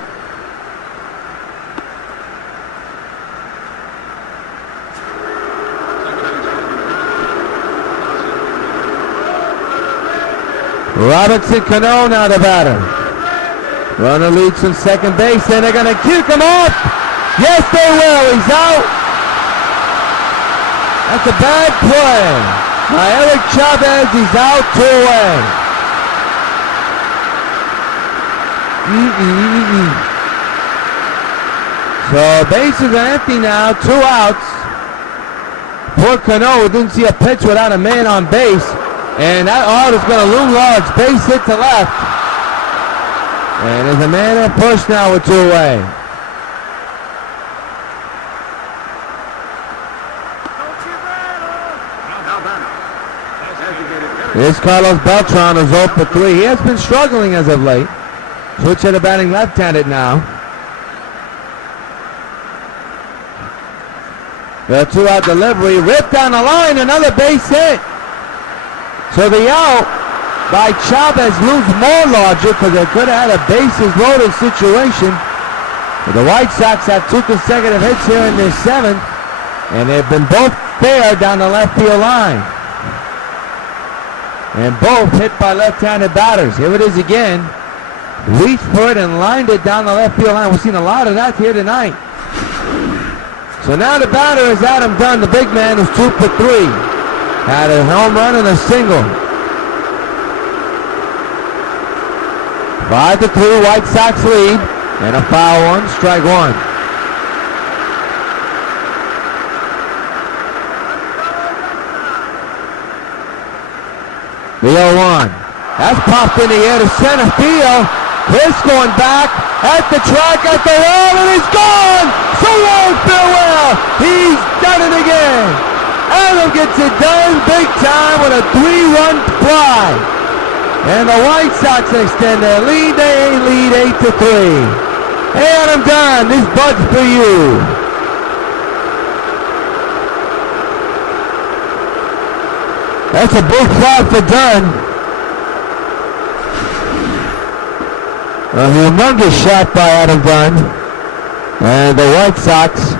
Robinson Cano now the batter. Runner leads from second base, and they're going to kick him off. Yes, they will. He's out. That's a bad play by Eric Chavez. He's out, 2 away. So bases are empty now, 2 outs. Poor Cano didn't see a pitch without a man on base, and that out is going to loom large. Base hit to left. And there's a man at first now with 2 away. Here's Carlos Beltran, who's 0 for 3. He has been struggling as of late. Switch to batting left-handed now. The 2-out delivery, ripped down the line, another base hit. So the out by Chavez looms more logic because they could have had a bases loaded situation. But the White Sox have 2 consecutive hits here in this 7th, and they've been both fair down the left field line. And both hit by left-handed batters. Here it is again. Reached for it and lined it down the left field line. We've seen a lot of that here tonight. So now the batter is Adam Dunn, the big man, who's 2 for 3. Had a home run and a single. 5-3, White Sox lead, and a foul 1, strike 1. The 0-1. That's popped in the air to center field. Chris going back at the track, at the wall, and he's gone! So long, farewell! He's done it again! Adam gets it done big time with a 3-run fly. And the White Sox extend their lead. They lead 8-3. Hey, Adam Dunn, this bud's for you. That's a big fly for Dunn. A humongous shot by Adam Dunn. And the White Sox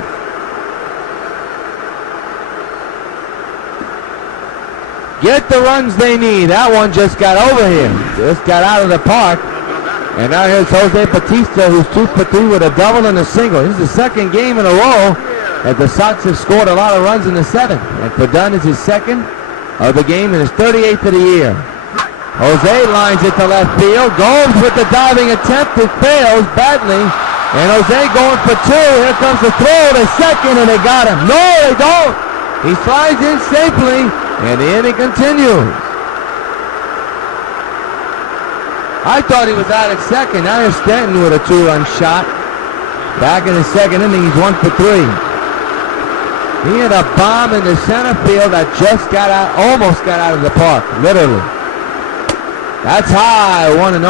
get the runs they need. That one just got over here. Just got out of the park. And now here's Jose Bautista, who's 2 for 3 with a double and a single. This is the second game in a row that the Sox have scored a lot of runs in the 7th. And for Dunn is his second of the game and his 38th of the year. Jose lines it to left field. Gomes with the diving attempt. It fails badly. And Jose going for 2. Here comes the throw to second, and they got him. No, they don't. He slides in safely, and the inning continues. I thought he was out at second. Now here's Stanton with a 2-run shot. Back in the second inning, he's 1 for 3. He had a bomb in the center field that just got out, almost got out of the park, literally. That's high, 1-0.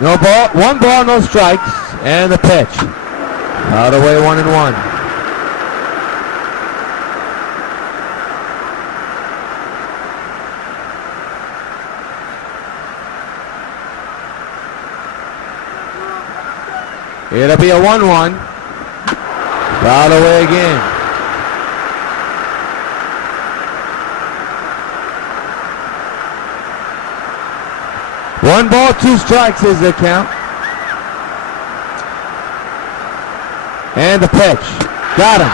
No ball, 1 ball, no strikes, and the pitch. Out of the way, 1-1. It'll be a 1-1. Out of the way again. One ball, 2 strikes is the count. And the pitch. Got him.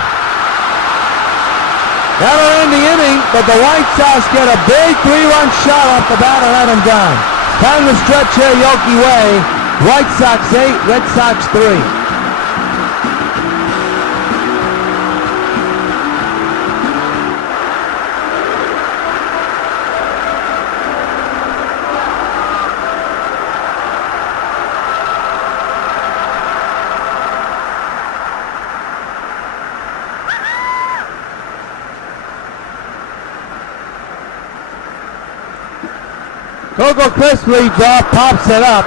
That'll end the inning, but the White Sox get a big 3-run shot off the bat and let him down. Time to stretch here Yoki way. White Sox 8, Red Sox 3. Coco Crisp leads off, pops it up.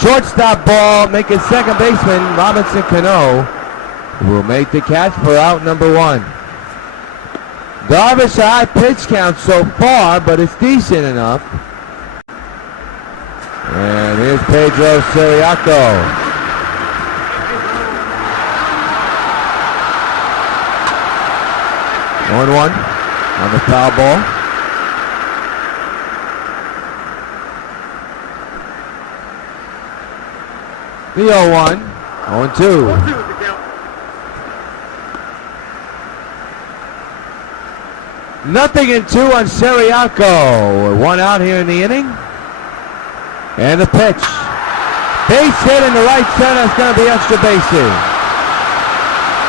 Shortstop ball, making second baseman Robinson Cano will make the catch for out number 1. Darvish a high pitch count so far, but it's decent enough. And here's Pedro Siriaco. One on the foul ball. The 0-1, 0-2. Nothing in 2 on Siriaco. 1 out here in the inning. And the pitch. Base hit in the right center. It's going to be extra bases.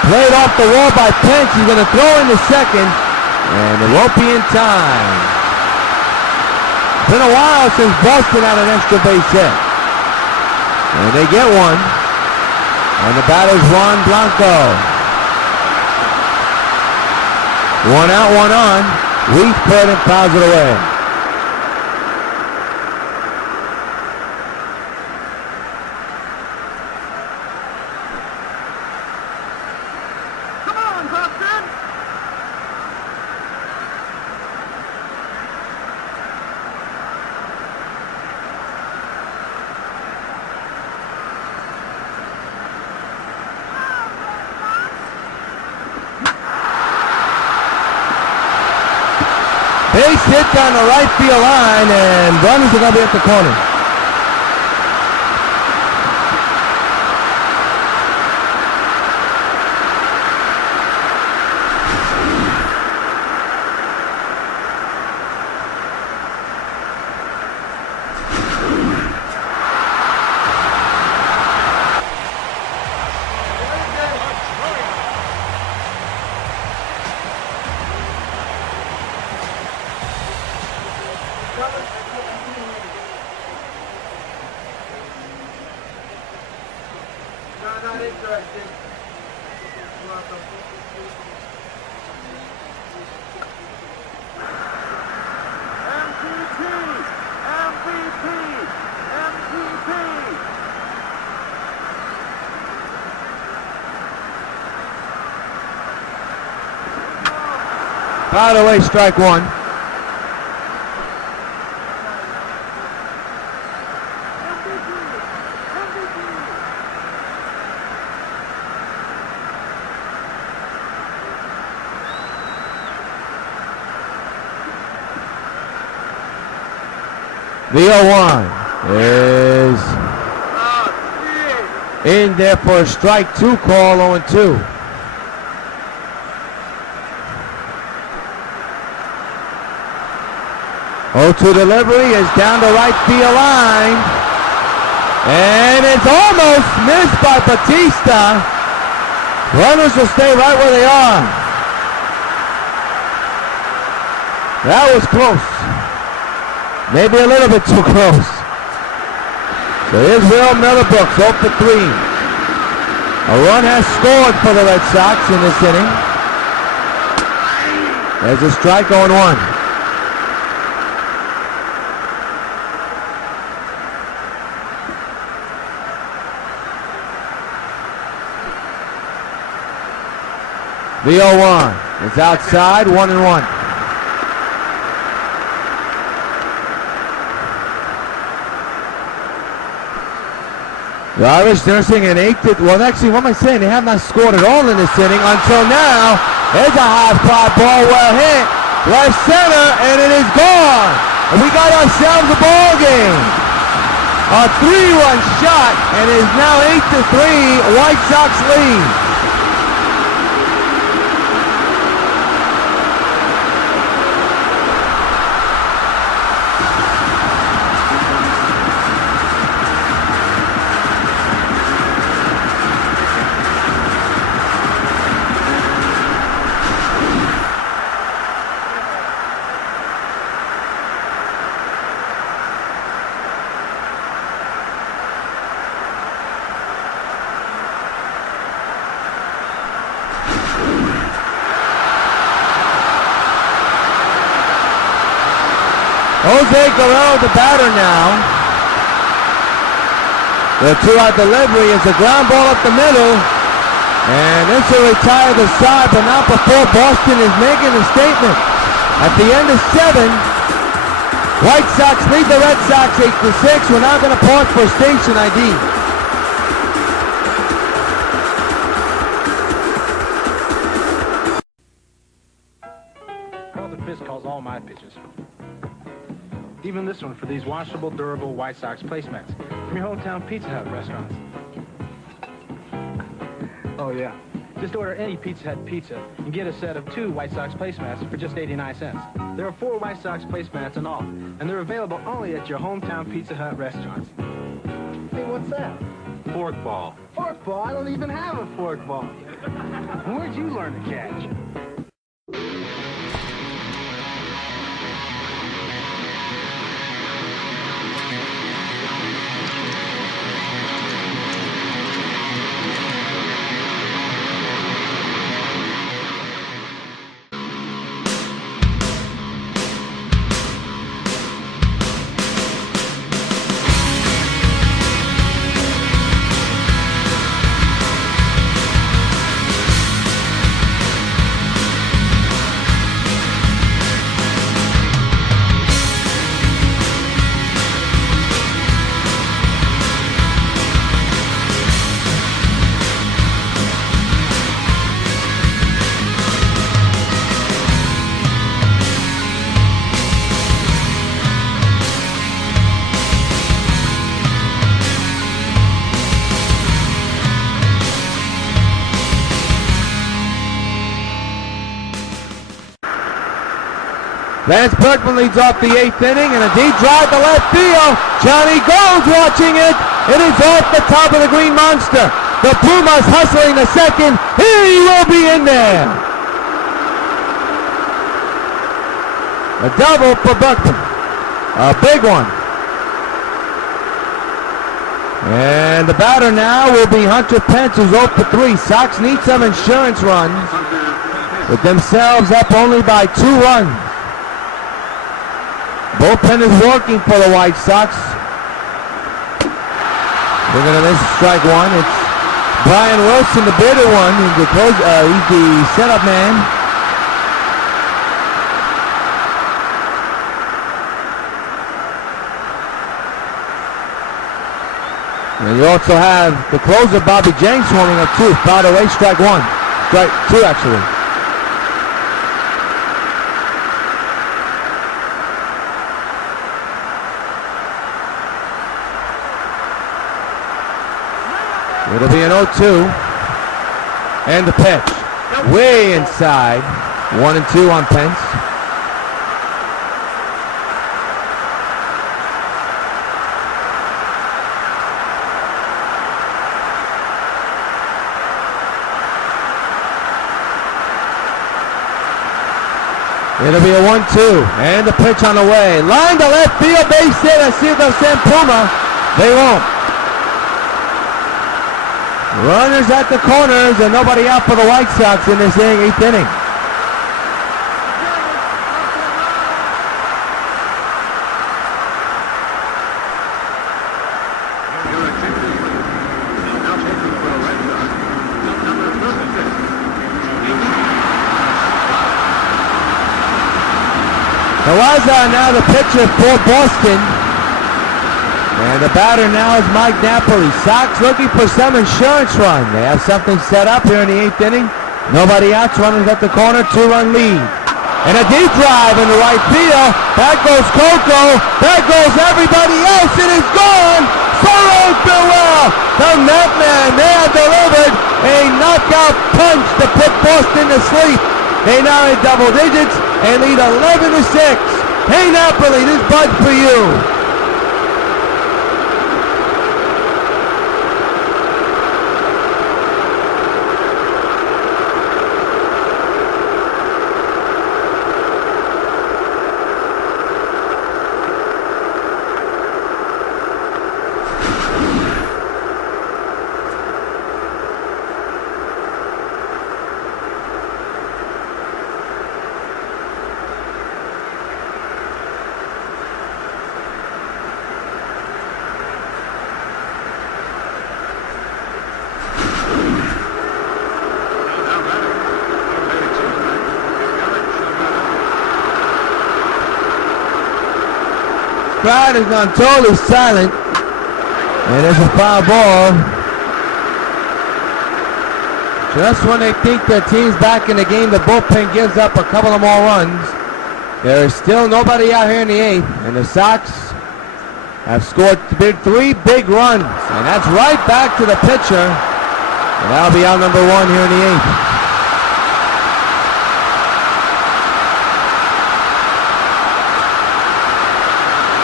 Played off the wall by Pence. He's going to throw in the second. And it won't be in time. It's been a while since Boston had an extra base hit. And they get one. And the batter's Juan Blanco. 1 out, 1 on. Weak put and fouls it away. Come on, Boston! Base hit down the right field line, and runners are going to be at the corner. By the way, strike one. The 0-1 is in there for a strike two call, 0-2. Oh, 2 delivery is down the right field line. And it's almost missed by Batista. Runners will stay right where they are. That was close. Maybe a little bit too close. So here's Will Miller Brooks, 0 for 3. A run has scored for the Red Sox in this inning. There's a strike, 0-1. The 0-1 is outside, 1-1. The Irish nursing an 8-, well, actually, what am I saying? They have not scored at all in this inning until now. There's a high fly ball, well hit, left center, and it is gone. And we got ourselves a ball game. A 3-run shot, and it is now 8-3, White Sox lead. Jose Guerrero, the batter now. The 2-out delivery is a ground ball up the middle. And this will retire the side, but not before Boston is making a statement. At the end of 7, White Sox lead the Red Sox 8-6. We're now going to pause for station ID. Carlton Fisk calls all my pitches. Even this one for these washable, durable White Sox placemats from your hometown Pizza Hut restaurants. Oh, yeah. Just order any Pizza Hut pizza and get a set of 2 White Sox placemats for just 89 cents. There are 4 White Sox placemats in all, and they're available only at your hometown Pizza Hut restaurants. Hey, what's that? Fork ball. Fork ball? I don't even have a fork ball. Where'd you learn to catch? Lance Berkman leads off the 8th inning, and a deep drive to left field. Johnny Gold's watching it. It is off the top of the Green Monster. The Pumas hustling the second. He will be in there. A double for Berkman. A big one. And the batter now will be Hunter Pence, who's 0 for 3. Sox need some insurance runs, with themselves up only by 2 runs. Bullpen is working for the White Sox. They're going to miss strike one. It's Brian Wilson, the bitter one. He's the setup man. And you also have the closer, Bobby Jenks, warming up too. Fouled away, strike one. Strike two, actually. It'll be an 0-2. And the pitch. Way inside. 1-2 on Pence. It'll be a 1-2. And the pitch on the way. Line to left field, base hit. Let's see if they'll send Puma. They won't. Runners at the corners and nobody out for the White Sox in this 8th inning. Nawaza now the pitcher for Boston. And the batter now is Mike Napoli. Sox looking for some insurance run. They have something set up here in the 8th inning. Nobody out. Runners at the corner. 2-run lead. And a deep drive in the right field. That goes Coco. That goes everybody else. It is gone. Sorrow farewell. The Netman. They have delivered a knockout punch to put Boston to sleep. They now in double digits and lead 11-6. Hey Napoli, this bud's for you. Crowd has gone totally silent. And there's a foul ball. Just when they think their team's back in the game, the bullpen gives up a couple of more runs. There is still nobody out here in the 8th. And the Sox have scored 3 big runs. And that's right back to the pitcher. And that'll be out number 1 here in the 8th.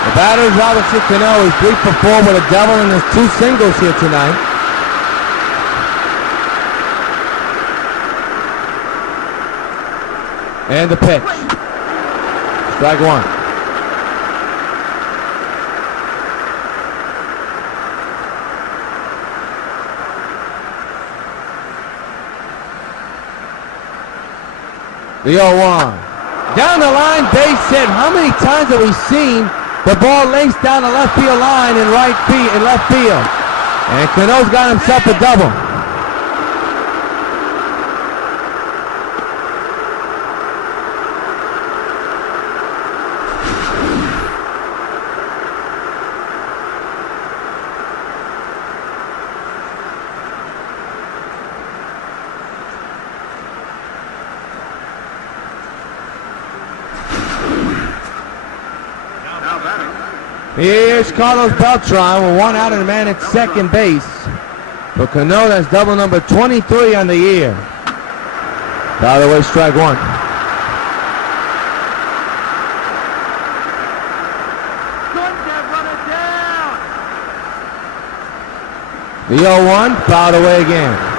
The batter is Robinson Cano. He's 3 for 4 with a double and his 2 singles here tonight. And the pitch. Strike one. The 0-1. Down the line, base hit. How many times have we seen the ball laced down the left field line in left field? And Cano's got himself a double. Here's Carlos Beltran with 1 out and a man at second base. For Cano, that's double number 23 on the year. By the way, strike one. The 0-1, fouled away again.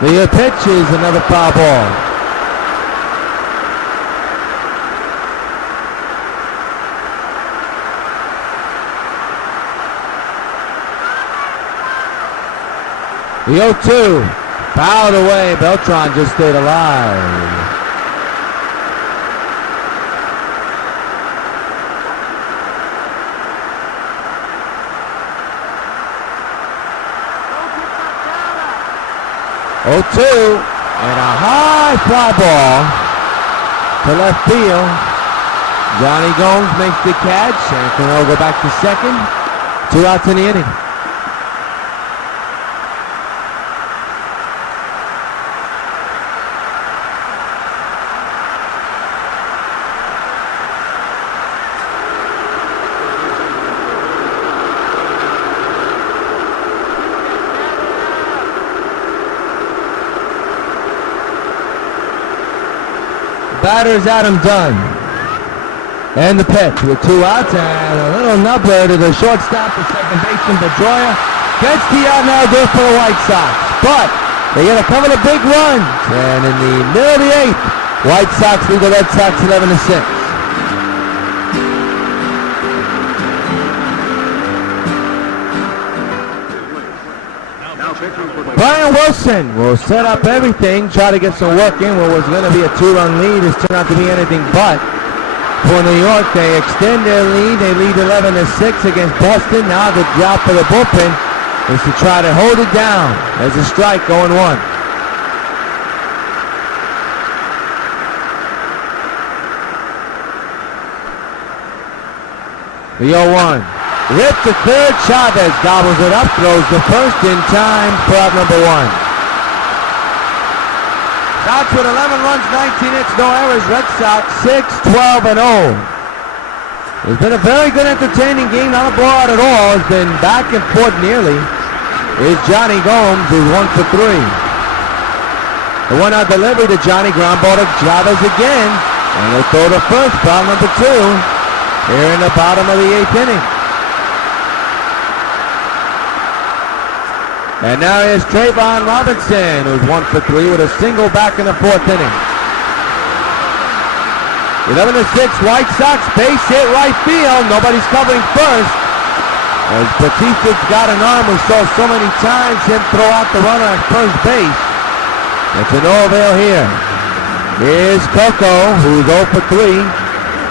The pitch is another foul ball. The 0-2, fouled away. Beltran just stayed alive. Oh, 2, And a high fly ball to left field. Johnny Gomes makes the catch, and Cano go back to second. 2 outs in the inning. Batter's Adam Dunn. And the pitch with 2 outs and a little nubbler to the shortstop, the second baseman Pedroia. Gets the out now, good for the White Sox. But they get a couple of big runs. And in the middle of the 8th, White Sox lead the Red Sox 11-6. Brian Wilson will set up everything, try to get some work in what was going to be a 2-run lead. Has turned out to be anything but. For New York, they extend their lead. They lead 11-6 against Boston. Now the job for the bullpen is to try to hold it down. There's a strike, 0-1. The 0-1. Ripped to third, Chavez gobbles it up, throws the first in time for out number 1. Sox with 11 runs, 19 hits, no errors. Red Sox 6-12-0. It's been a very good, entertaining game, not a blowout at all. It's been back and forth nearly. Here's Johnny Gomes, who's 1 for 3. The 1-out delivery to Johnny, ground ball to Chavez again, and he'll throw the first for out number 2 here in the bottom of the 8th inning. And now here's Trayvon Robinson, who's 1 for 3 with a single back in the 4th inning. 11-6, White Sox, base hit right field. Nobody's covering first. As Batista's got an arm, we saw so many times him throw out the runner at first base. It's a no avail here. Here's Coco, who's 0 for 3.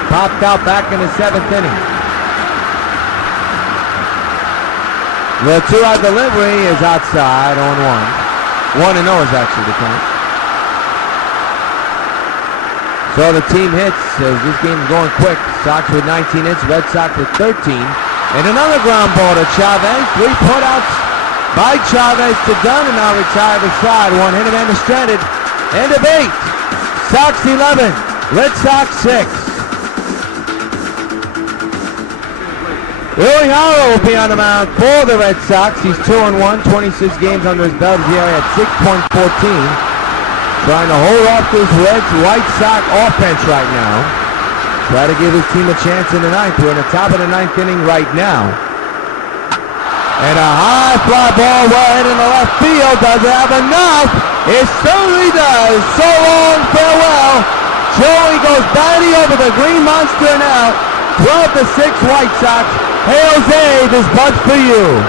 Popped out back in the 7th inning. The 2-out delivery is outside, 0-1. 1-0 is actually the count. So the team hits as this game is going quick. Sox with 19 hits, Red Sox with 13. And another ground ball to Chavez. 3 putouts by Chavez to Dunn, and now retired the side. 1 hit and is stranded. End of 8. Sox 11, Red Sox 6. Willie Harlow will be on the mound for the Red Sox. He's 2-1, 26 games under his belt. He's at 6.14. Trying to hold off this White Sox offense right now. Try to give his team a chance in the 9th. We're in the top of the 9th inning right now. And a high fly ball well hit in the left field. Does it have enough? It certainly does. So long, farewell. Joey goes batty over the Green Monster now. 12-6 White Sox. Hey Jose, this bud's for you.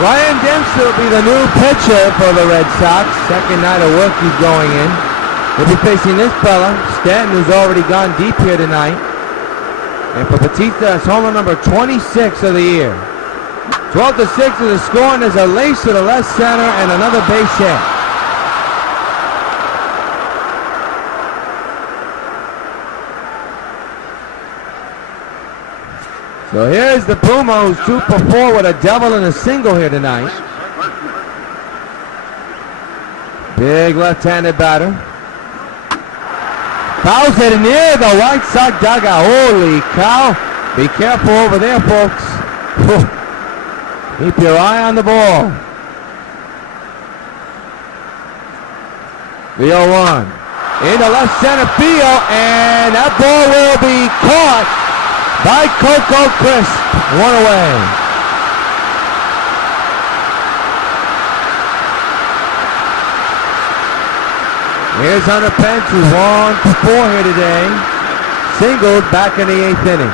Ryan Dempsey will be the new pitcher for the Red Sox. Second night of work he's going in. He'll be facing this fella, Stanton, who's already gone deep here tonight. And for Batista, it's homer number 26 of the year. 12-6 is the score, and there's a lace to the left center and another base hit. So here's the Puma, who's 2 for 4 with a double and a single here tonight. Big left-handed batter. Fouls it near the White Sox dugout. Holy cow. Be careful over there, folks. Keep your eye on the ball. The 0-1 into left center field, and that ball will be caught by Coco Crisp. One away. Here's Hunter Pence, who's 1 for 4 here today. Singled back in the 8th inning.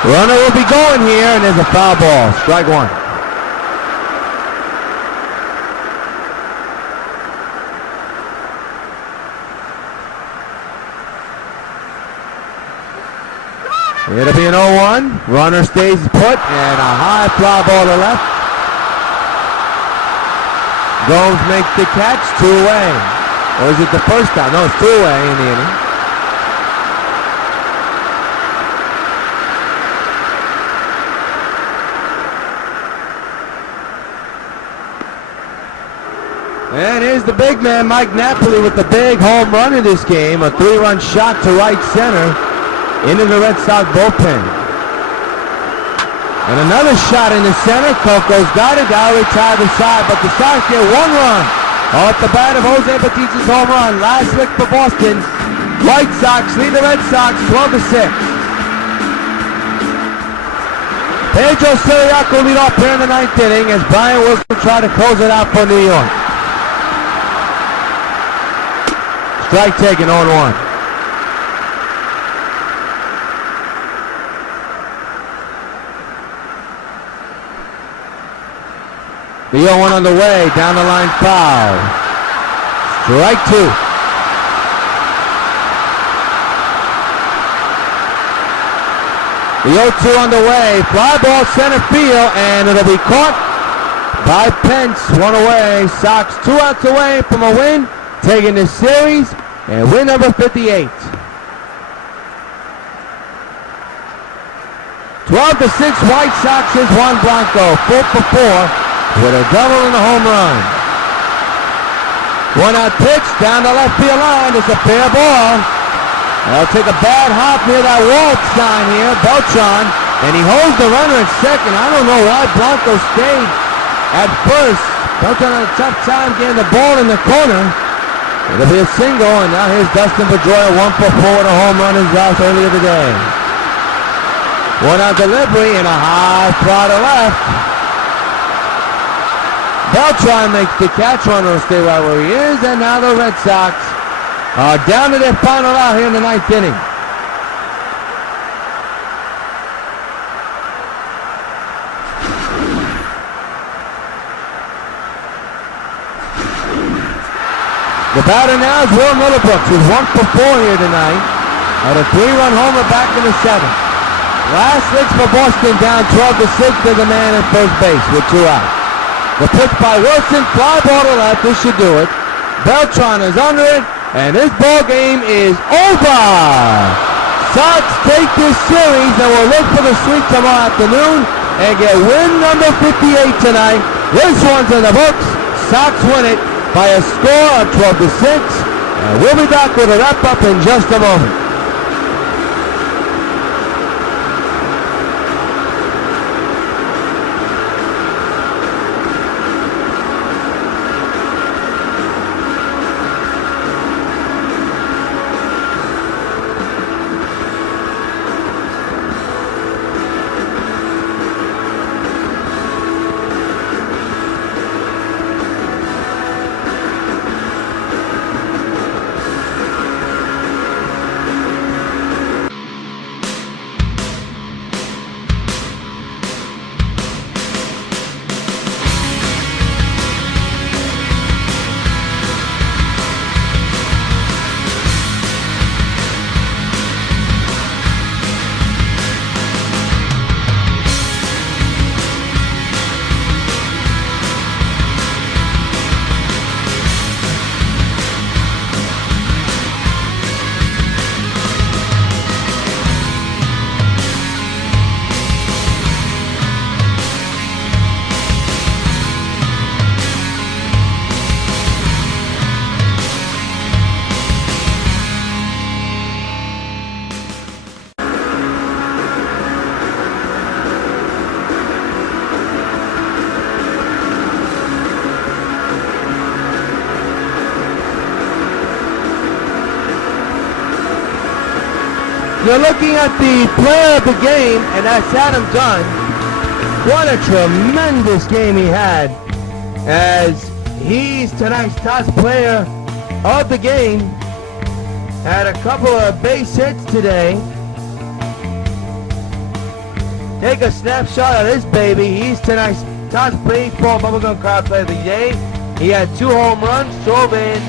Runner will be going here, and there's a foul ball. Strike one. It'll be an 0-1. Runner stays put, and a high fly ball to left. Gomes makes the catch, 2 away. Or is it the first time? No, it's 2 away in the inning. And here's the big man, Mike Napoli, with the big home run in this game. A 3-run shot to right center into the Red Sox bullpen. And another shot in the center. Coco's got it. Now retired the side, but the Sox get 1 run off the bat of Jose Batista's home run. Last lick for Boston. White Sox lead the Red Sox 12-6. Pedro Siriaco lead off here in the 9th inning as Brian Wilson tried to close it out for New York. Strike taken, 0-1. The 0-1 on the way, down the line foul. Strike 2. The 0-2 on the way, fly ball center field, and it'll be caught by Pence. 1 away. Sox 2 outs away from a win, taking this series, and win number 58. 12-6, White Sox is Juan Blanco, 4 for 4. With a double and a home run. 1 out pitch down the left field line. It's a fair ball. They'll take a bad hop near that Walt sign here. Beltran, and he holds the runner at second. I don't know why Blanco stayed at first. Beltran had a tough time getting the ball in the corner. It'll be a single, and now here's Dustin Pedroia, 1 for 4 with a home run in his house earlier today. 1 out delivery and a high fly to left. Beltran makes the catch. Runner will stay right where he is, and now the Red Sox are down to their final out here in the 9th inning. The batter now is Will Middlebrooks, who's 1 for 4 here tonight. Had a 3-run homer back in the 7th. Last licks for Boston, down 12-6 to the man at first base with 2 outs. The pitch by Wilson, fly ball to left, this should do it. Beltran is under it, and this ball game is over. Sox take this series, and will look for the sweep tomorrow afternoon and get win number 58 tonight. This one's in the books. Sox win it by a score of 12-6, and we'll be back with a wrap-up in just a moment. You're looking at the player of the game, and that's Adam Dunn. What a tremendous game he had, as he's tonight's top player of the game. Had a couple of base hits today. Take a snapshot of this baby. He's tonight's top baseball bubblegum card player of the day. He had 2 home runs, drove in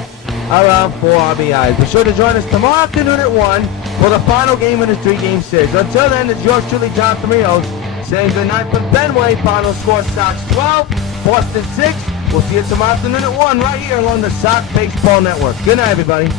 around 4 RBIs. Be sure to join us tomorrow afternoon at 1 for the final game in the 3-game series. Until then, it's yours truly, Jonathan Rios, saying good night from Fenway. Final score, Sox 12, Boston 6. We'll see you tomorrow afternoon at 1 right here on the Sox Baseball Network. Good night, everybody.